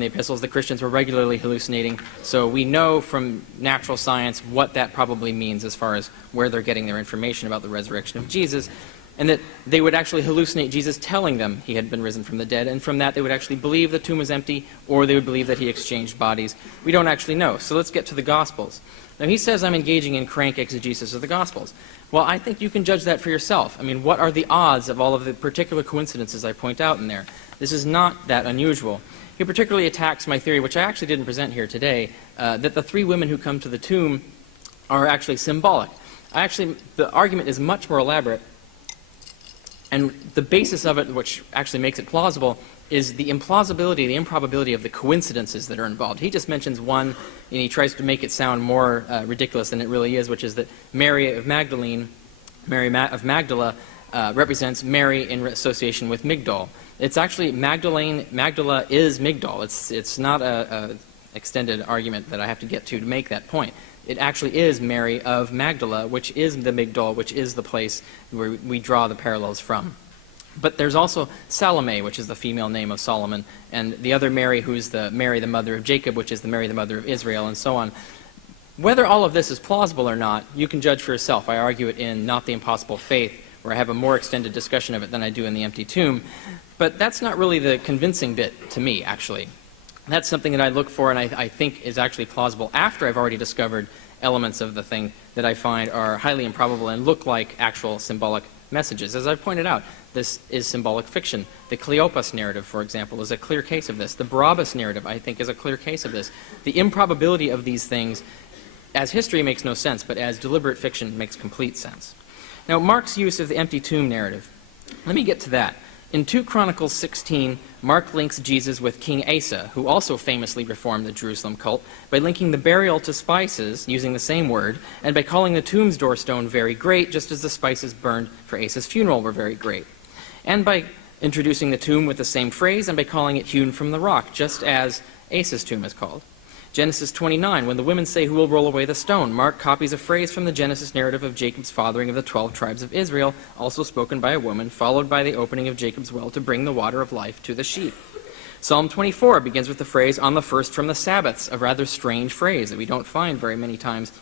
the epistles, the Christians were regularly hallucinating. So we know from natural science what that probably means as far as where they're getting their information about the resurrection of Jesus, and that they would actually hallucinate Jesus telling them he had been risen from the dead, and from that they would actually believe the tomb was empty, or they would believe that he exchanged bodies. We don't actually know. So let's get to the Gospels. Now, he says I'm engaging in crank exegesis of the Gospels. Well, I think you can judge that for yourself. I mean, what are the odds of all of the particular coincidences I point out in there? This is not that unusual. He particularly attacks my theory, which I actually didn't present here today, that the 3 women who come to the tomb are actually symbolic. The argument is much more elaborate, and the basis of it, which actually makes it plausible, is the implausibility, the improbability of the coincidences that are involved. He just mentions one, and he tries to make it sound more ridiculous than it really is, which is that Mary of Magdala, represents Mary in association with Migdol. It's actually Magdala is Migdol. It's not a extended argument that I have to get to make that point. It actually is Mary of Magdala, which is the Migdol, which is the place where we draw the parallels from. But there's also Salome, which is the female name of Solomon, and the other Mary, who's the Mary, the mother of Jacob, which is the Mary, the mother of Israel, and so on. Whether all of this is plausible or not, you can judge for yourself. I argue it in Not the Impossible Faith, where I have a more extended discussion of it than I do in The Empty Tomb. But that's not really the convincing bit to me, actually. That's something that I look for and I think is actually plausible after I've already discovered elements of the thing that I find are highly improbable and look like actual symbolic messages. As I pointed out, this is symbolic fiction. The Cleopas narrative, for example, is a clear case of this. The Barabbas narrative, I think, is a clear case of this. The improbability of these things, as history, makes no sense, but as deliberate fiction makes complete sense. Now, Mark's use of the empty tomb narrative, let me get to that. In 2 Chronicles 16, Mark links Jesus with King Asa, who also famously reformed the Jerusalem cult, by linking the burial to spices, using the same word, and by calling the tomb's doorstone very great, just as the spices burned for Asa's funeral were very great. And by introducing the tomb with the same phrase, and by calling it hewn from the rock, just as Asa's tomb is called. Genesis 29, when the women say, "Who will roll away the stone?" Mark copies a phrase from the Genesis narrative of Jacob's fathering of the 12 tribes of Israel, also spoken by a woman, followed by the opening of Jacob's well to bring the water of life to the sheep. Psalm 24 begins with the phrase, "on the first from the Sabbaths," a rather strange phrase that we don't find very many times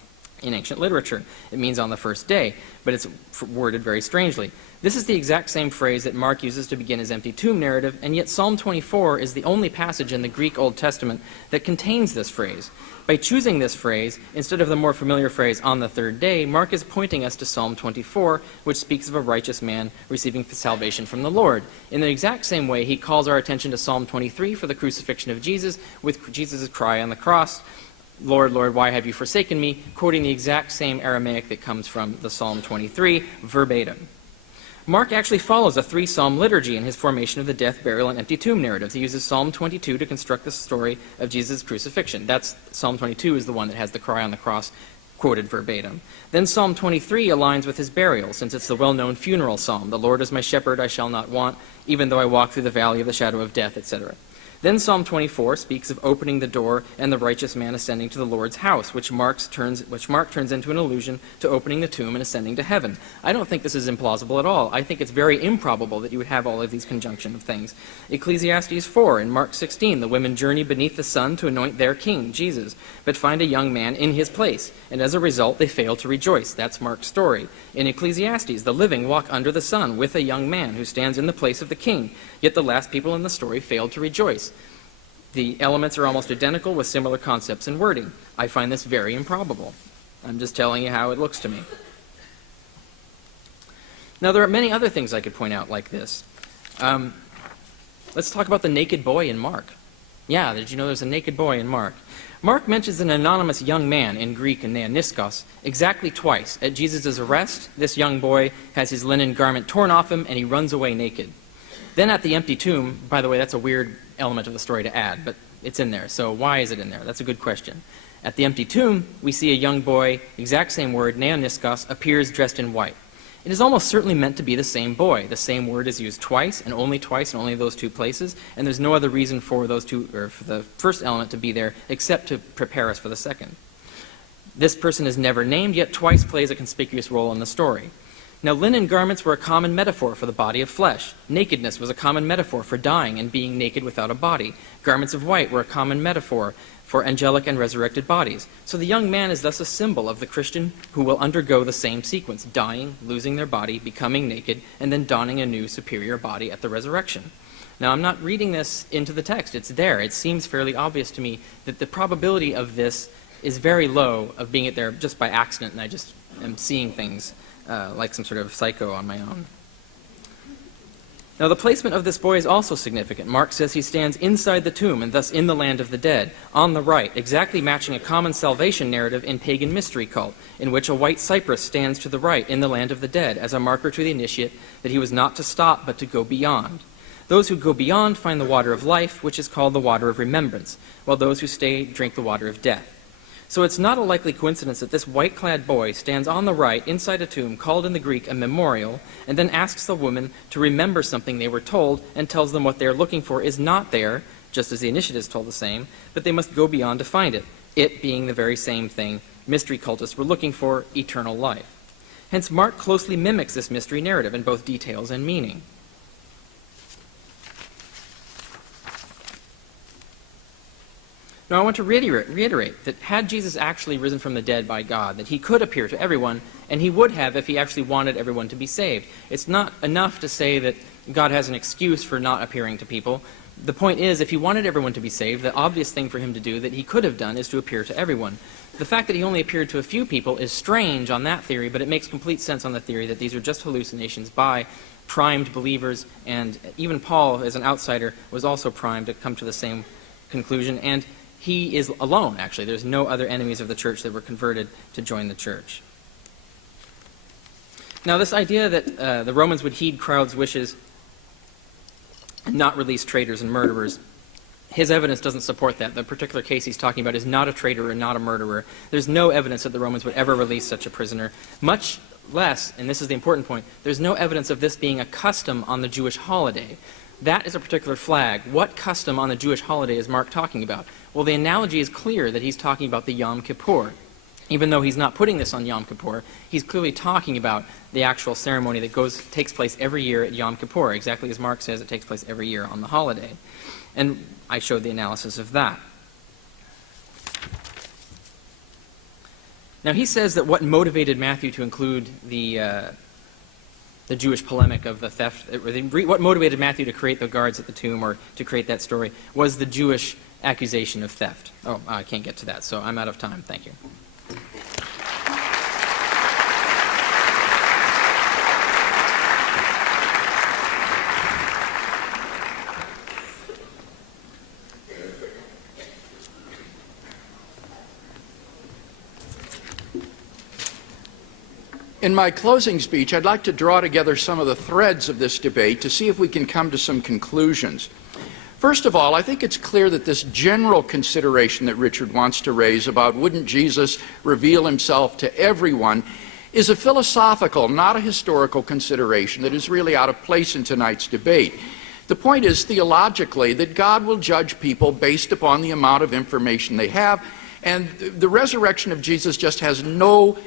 in ancient literature. It means on the first day, but it's worded very strangely. This is the exact same phrase that Mark uses to begin his empty tomb narrative, and yet Psalm 24 is the only passage in the Greek Old Testament that contains this phrase. By choosing this phrase, instead of the more familiar phrase, "on the third day," Mark is pointing us to Psalm 24, which speaks of a righteous man receiving salvation from the Lord. In the exact same way, he calls our attention to Psalm 23 for the crucifixion of Jesus, with Jesus' cry on the cross, "Lord, Lord, why have you forsaken me?" quoting the exact same Aramaic that comes from the Psalm 23, verbatim. Mark actually follows a 3-psalm liturgy in his formation of the death, burial, and empty tomb narratives. He uses Psalm 22 to construct the story of Jesus' crucifixion. Psalm 22 is the one that has the cry on the cross quoted verbatim. Then Psalm 23 aligns with his burial, since it's the well-known funeral psalm, "The Lord is my shepherd, I shall not want, even though I walk through the valley of the shadow of death," etc. Then Psalm 24 speaks of opening the door and the righteous man ascending to the Lord's house, which Mark turns into an allusion to opening the tomb and ascending to heaven. I don't think this is implausible at all. I think it's very improbable that you would have all of these conjunction of things. Ecclesiastes 4 and Mark 16, the women journey beneath the sun to anoint their king, Jesus, but find a young man in his place, and as a result they fail to rejoice. That's Mark's story. In Ecclesiastes, the living walk under the sun with a young man who stands in the place of the king, yet the last people in the story failed to rejoice. The elements are almost identical with similar concepts and wording. I find this very improbable. I'm just telling you how it looks to me. Now, there are many other things I could point out like this. Let's talk about the naked boy in Mark. Yeah, did you know there's a naked boy in Mark? Mark mentions an anonymous young man, in Greek neoniskos, exactly twice. At Jesus' arrest, this young boy has his linen garment torn off him and he runs away naked. Then at the empty tomb, by the way, that's a weird element of the story to add, but it's in there. So why is it in there? That's a good question. At the empty tomb, we see a young boy, exact same word, neoniskos, appears dressed in white. It is almost certainly meant to be the same boy. The same word is used twice in only those two places, and there's no other reason for those two, or for the first element to be there except to prepare us for the second. This person is never named, yet twice plays a conspicuous role in the story. Now, linen garments were a common metaphor for the body of flesh. Nakedness was a common metaphor for dying and being naked without a body. Garments of white were a common metaphor for angelic and resurrected bodies. So the young man is thus a symbol of the Christian who will undergo the same sequence, dying, losing their body, becoming naked, and then donning a new superior body at the resurrection. Now, I'm not reading this into the text. It's there. It seems fairly obvious to me that the probability of this is very low, of being it there just by accident, and I just am seeing things like some sort of psycho on my own. Now, the placement of this boy is also significant. Mark says he stands inside the tomb and thus in the land of the dead, on the right, exactly matching a common salvation narrative in pagan mystery cult, in which a white cypress stands to the right in the land of the dead as a marker to the initiate that he was not to stop but to go beyond. Those who go beyond find the water of life, which is called the water of remembrance, while those who stay drink the water of death. So it's not a likely coincidence that this white-clad boy stands on the right inside a tomb called in the Greek a memorial, and then asks the woman to remember something they were told and tells them what they are looking for is not there, just as the initiate is told the same, but they must go beyond to find it, it being the very same thing mystery cultists were looking for, eternal life. Hence, Mark closely mimics this mystery narrative in both details and meaning. Now, I want to reiterate that had Jesus actually risen from the dead by God, that he could appear to everyone, and he would have if he actually wanted everyone to be saved. It's not enough to say that God has an excuse for not appearing to people. The point is, if he wanted everyone to be saved, the obvious thing for him to do that he could have done is to appear to everyone. The fact that he only appeared to a few people is strange on that theory, but it makes complete sense on the theory that these are just hallucinations by primed believers, and even Paul, as an outsider, was also primed to come to the same conclusion, and he is alone, actually. There's no other enemies of the church that were converted to join the church. Now, this idea that the Romans would heed crowds' wishes and not release traitors and murderers. His evidence doesn't support that. The particular case he's talking about is not a traitor and not a murderer. There's no evidence that the Romans would ever release such a prisoner, much less, and this is the important point, there's no evidence of this being a custom on the Jewish holiday. That is a particular flag. What custom on the Jewish holiday is Mark talking about? Well, the analogy is clear that he's talking about the Yom Kippur. Even though he's not putting this on Yom Kippur, he's clearly talking about the actual ceremony that takes place every year at Yom Kippur, exactly as Mark says it takes place every year on the holiday. And I showed the analysis of that. Now, he says that what motivated Matthew to include the Jewish polemic of the theft, what motivated Matthew to create the guards at the tomb or to create that story was the Jewish accusation of theft. Oh, I can't get to that, so I'm out of time. Thank you. In my closing speech, I'd like to draw together some of the threads of this debate to see if we can come to some conclusions. First of all, I think it's clear that this general consideration that Richard wants to raise about wouldn't Jesus reveal himself to everyone is a philosophical, not a historical consideration that is really out of place in tonight's debate. The point is, theologically, that God will judge people based upon the amount of information they have, and the resurrection of Jesus just has no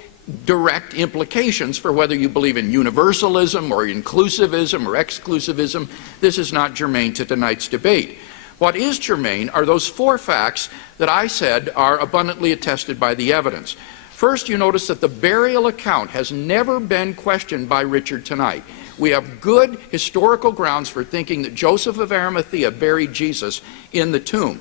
direct implications for whether you believe in universalism or inclusivism or exclusivism. This is not germane to tonight's debate. What is germane are those four facts that I said are abundantly attested by the evidence. First, you notice that the burial account has never been questioned by Richard tonight. We have good historical grounds for thinking that Joseph of Arimathea buried Jesus in the tomb.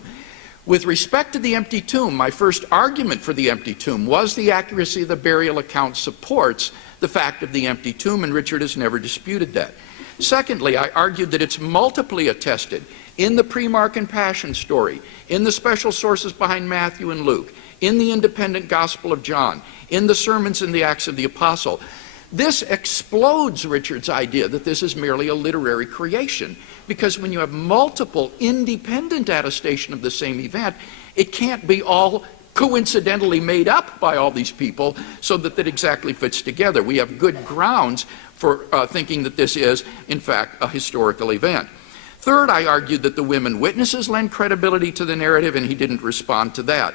With respect to the empty tomb, my first argument for the empty tomb was the accuracy of the burial account supports the fact of the empty tomb, and Richard has never disputed that. Secondly, I argued that it's multiply attested in the pre-Mark and Passion story, in the special sources behind Matthew and Luke, in the independent Gospel of John, in the sermons and the Acts of the Apostle. This explodes Richard's idea that this is merely a literary creation, because when you have multiple independent attestation of the same event, it can't be all coincidentally made up by all these people so that exactly fits together. We have good grounds for thinking that this is, in fact, a historical event. Third, I argued that the women witnesses lend credibility to the narrative, and he didn't respond to that.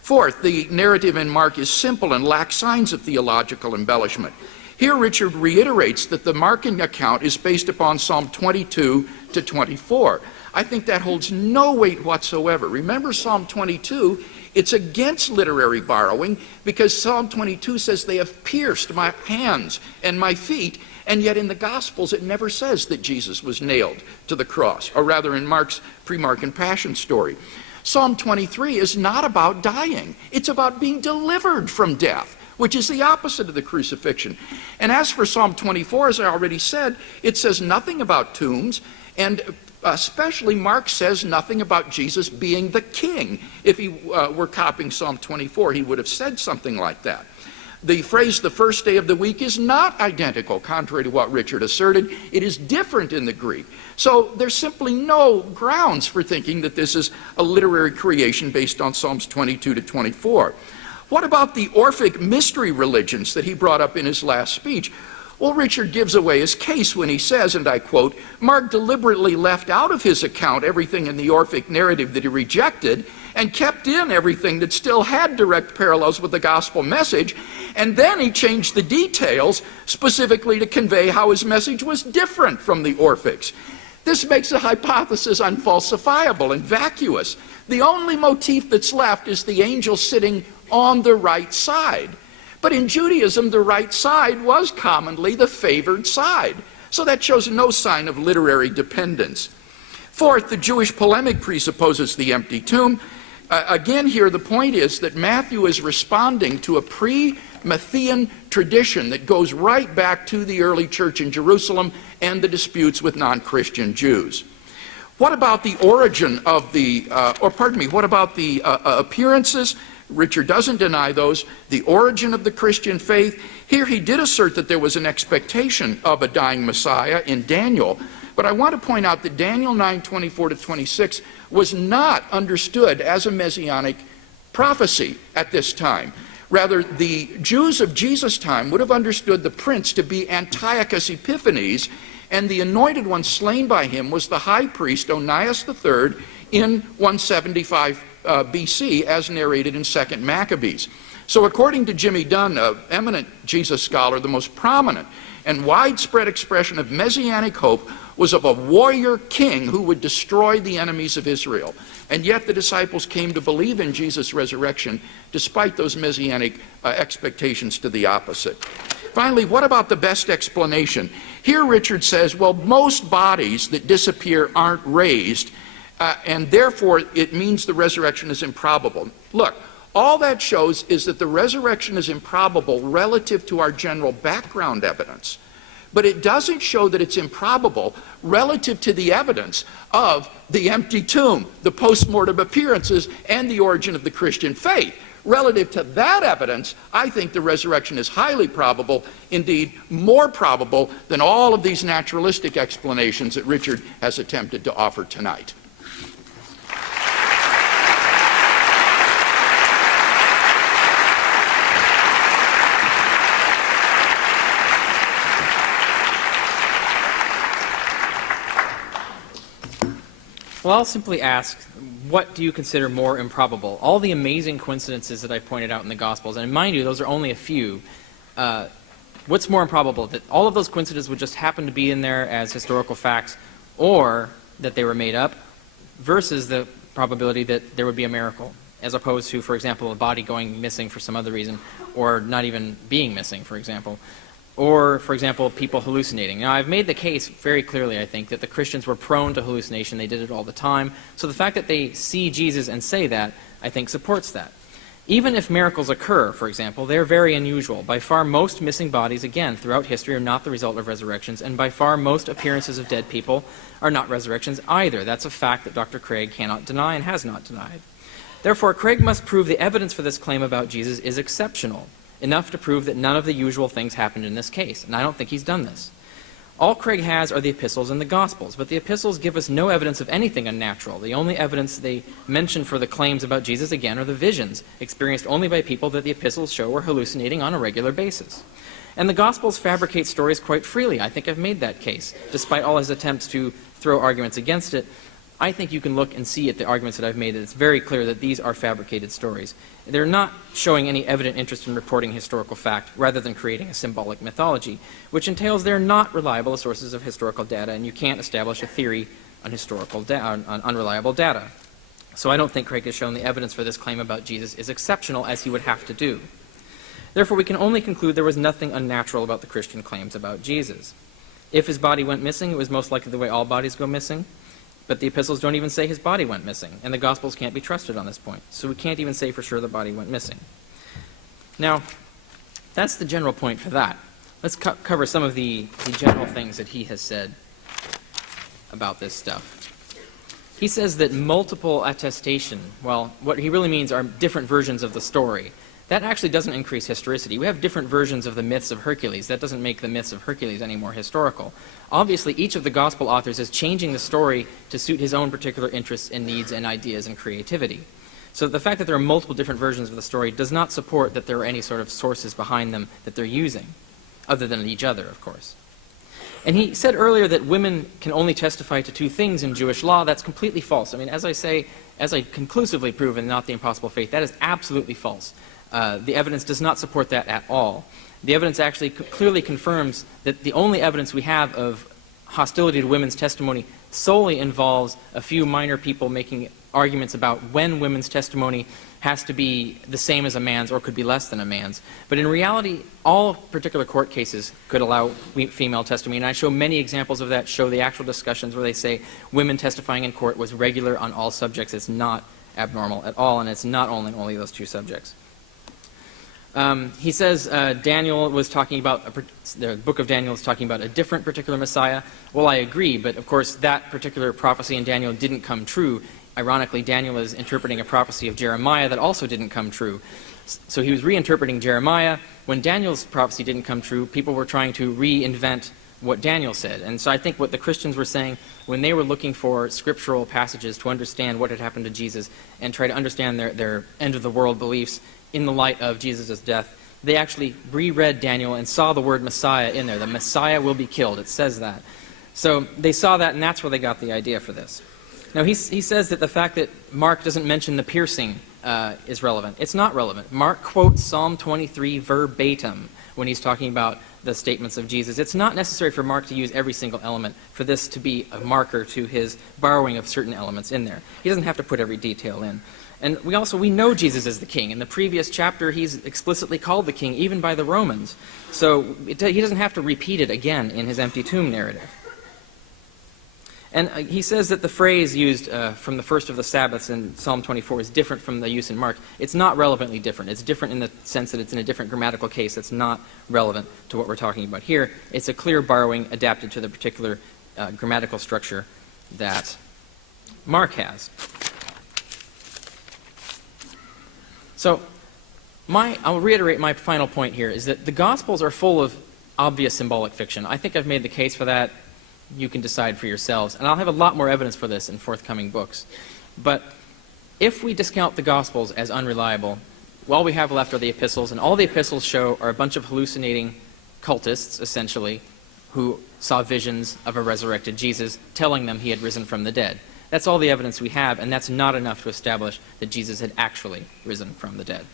Fourth, the narrative in Mark is simple and lacks signs of theological embellishment. Here, Richard reiterates that the Markan account is based upon Psalm 22 to 24. I think that holds no weight whatsoever. Remember Psalm 22, it's against literary borrowing because Psalm 22 says they have pierced my hands and my feet, and yet in the Gospels it never says that Jesus was nailed to the cross, or rather in Mark's pre-Mark and Passion story. Psalm 23 is not about dying. It's about being delivered from death, which is the opposite of the crucifixion. And as for Psalm 24, as I already said, it says nothing about tombs, and especially Mark says nothing about Jesus being the king. If he were copying Psalm 24, he would have said something like that. The phrase, the first day of the week, is not identical, contrary to what Richard asserted. It is different in the Greek. So there's simply no grounds for thinking that this is a literary creation based on Psalms 22 to 24. What about the Orphic mystery religions that he brought up in his last speech? Well, Richard gives away his case when he says, and I quote, Mark deliberately left out of his account everything in the Orphic narrative that he rejected and kept in everything that still had direct parallels with the gospel message, and then he changed the details specifically to convey how his message was different from the Orphics. This makes the hypothesis unfalsifiable and vacuous. The only motif that's left is the angel sitting on the right side. But in Judaism, the right side was commonly the favored side. So that shows no sign of literary dependence. Fourth, the Jewish polemic presupposes the empty tomb. Again here, the point is that Matthew is responding to a pre-Matthean tradition that goes right back to the early church in Jerusalem and the disputes with non-Christian Jews. What about the origin of the, what about the appearances? Richard doesn't deny those. The origin of the Christian faith. Here he did assert that there was an expectation of a dying Messiah in Daniel, But I want to point out that Daniel 9:24-26 was not understood as a messianic prophecy at this time. Rather, the Jews of Jesus' time would have understood the prince to be Antiochus Epiphanes, and the anointed one slain by him was the high priest Onias III in 175 BC, as narrated in 2nd Maccabees. So according to Jimmy Dunn, an eminent Jesus scholar, the most prominent and widespread expression of messianic hope was of a warrior king who would destroy the enemies of Israel. And yet the disciples came to believe in Jesus' resurrection despite those messianic expectations to the opposite. Finally, what about the best explanation? Here Richard says, well, most bodies that disappear aren't raised, and therefore it means the resurrection is improbable. Look, all that shows is that the resurrection is improbable relative to our general background evidence. But it doesn't show that it's improbable relative to the evidence of the empty tomb, the post-mortem appearances, and the origin of the Christian faith. Relative to that evidence, I think the resurrection is highly probable, indeed more probable than all of these naturalistic explanations that Richard has attempted to offer tonight. Well, I'll simply ask, what do you consider more improbable? All the amazing coincidences that I pointed out in the Gospels, and mind you, those are only a few. What's more improbable? That all of those coincidences would just happen to be in there as historical facts, or that they were made up, versus the probability that there would be a miracle, as opposed to, for example, a body going missing for some other reason, or not even being missing, for example. Or, for example, people hallucinating. Now, I've made the case very clearly, I think, that the Christians were prone to hallucination. They did it all the time. So the fact that they see Jesus and say that, I think, supports that. Even if miracles occur, for example, they're very unusual. By far, most missing bodies, again, throughout history are not the result of resurrections, and by far, most appearances of dead people are not resurrections either. That's a fact that Dr. Craig cannot deny and has not denied. Therefore, Craig must prove the evidence for this claim about Jesus is exceptional, enough to prove that none of the usual things happened in this case, and I don't think he's done this. All Craig has are the epistles and the Gospels, but the epistles give us no evidence of anything unnatural. The only evidence they mention for the claims about Jesus, again, are the visions, experienced only by people that the epistles show were hallucinating on a regular basis. And the Gospels fabricate stories quite freely. I think I've made that case. Despite all his attempts to throw arguments against it, I think you can look and see at the arguments that I've made that it's very clear that these are fabricated stories. They're not showing any evident interest in reporting historical fact rather than creating a symbolic mythology, which entails they're not reliable sources of historical data, and you can't establish a theory on on unreliable data. So I don't think Craig has shown the evidence for this claim about Jesus is exceptional as he would have to do. Therefore, we can only conclude there was nothing unnatural about the Christian claims about Jesus. If his body went missing, it was most likely the way all bodies go missing. But the epistles don't even say his body went missing, and the Gospels can't be trusted on this point. So we can't even say for sure the body went missing. Now, that's the general point for that. Let's cover some of the general things that he has said about this stuff. He says that multiple attestation, well, what he really means are different versions of the story. That actually doesn't increase historicity. We have different versions of the myths of Hercules. That doesn't make the myths of Hercules any more historical. Obviously, each of the gospel authors is changing the story to suit his own particular interests and needs and ideas and creativity. So the fact that there are multiple different versions of the story does not support that there are any sort of sources behind them that they're using, other than each other, of course. And he said earlier that women can only testify to two things in Jewish law. That's completely false. I mean, as I conclusively prove in Not the Impossible Faith, that is absolutely false. The evidence does not support that at all. The evidence actually clearly confirms that the only evidence we have of hostility to women's testimony solely involves a few minor people making arguments about when women's testimony has to be the same as a man's or could be less than a man's. But in reality, all particular court cases could allow female testimony, and I show many examples of that, show the actual discussions where they say women testifying in court was regular on all subjects. It's not abnormal at all, and it's not only those two subjects. He says Daniel was talking about, the book of Daniel is talking about a different particular Messiah. Well, I agree, but of course that particular prophecy in Daniel didn't come true. Ironically, Daniel is interpreting a prophecy of Jeremiah that also didn't come true. So he was reinterpreting Jeremiah. When Daniel's prophecy didn't come true, people were trying to reinvent what Daniel said. And so I think what the Christians were saying when they were looking for scriptural passages to understand what had happened to Jesus and try to understand their end-of-the-world beliefs in the light of Jesus' death, they actually reread Daniel and saw the word Messiah in there. The Messiah will be killed. It says that. So they saw that, and that's where they got the idea for this. Now, he says that the fact that Mark doesn't mention the piercing is relevant. It's not relevant. Mark quotes Psalm 23 verbatim when he's talking about the statements of Jesus. It's not necessary for Mark to use every single element for this to be a marker to his borrowing of certain elements in there. He doesn't have to put every detail in. And we know Jesus is the king. In the previous chapter, he's explicitly called the king, even by the Romans. So he doesn't have to repeat it again in his empty tomb narrative. And he says that the phrase used from the first of the Sabbaths in Psalm 24 is different from the use in Mark. It's not relevantly different. It's different in the sense that it's in a different grammatical case that's not relevant to what we're talking about here. It's a clear borrowing adapted to the particular grammatical structure that Mark has. So I'll reiterate my final point here, is that the Gospels are full of obvious symbolic fiction. I think I've made the case for that. You can decide for yourselves. And I'll have a lot more evidence for this in forthcoming books. But if we discount the Gospels as unreliable, all we have left are the epistles, and all the epistles show are a bunch of hallucinating cultists, essentially, who saw visions of a resurrected Jesus telling them he had risen from the dead. That's all the evidence we have, and that's not enough to establish that Jesus had actually risen from the dead.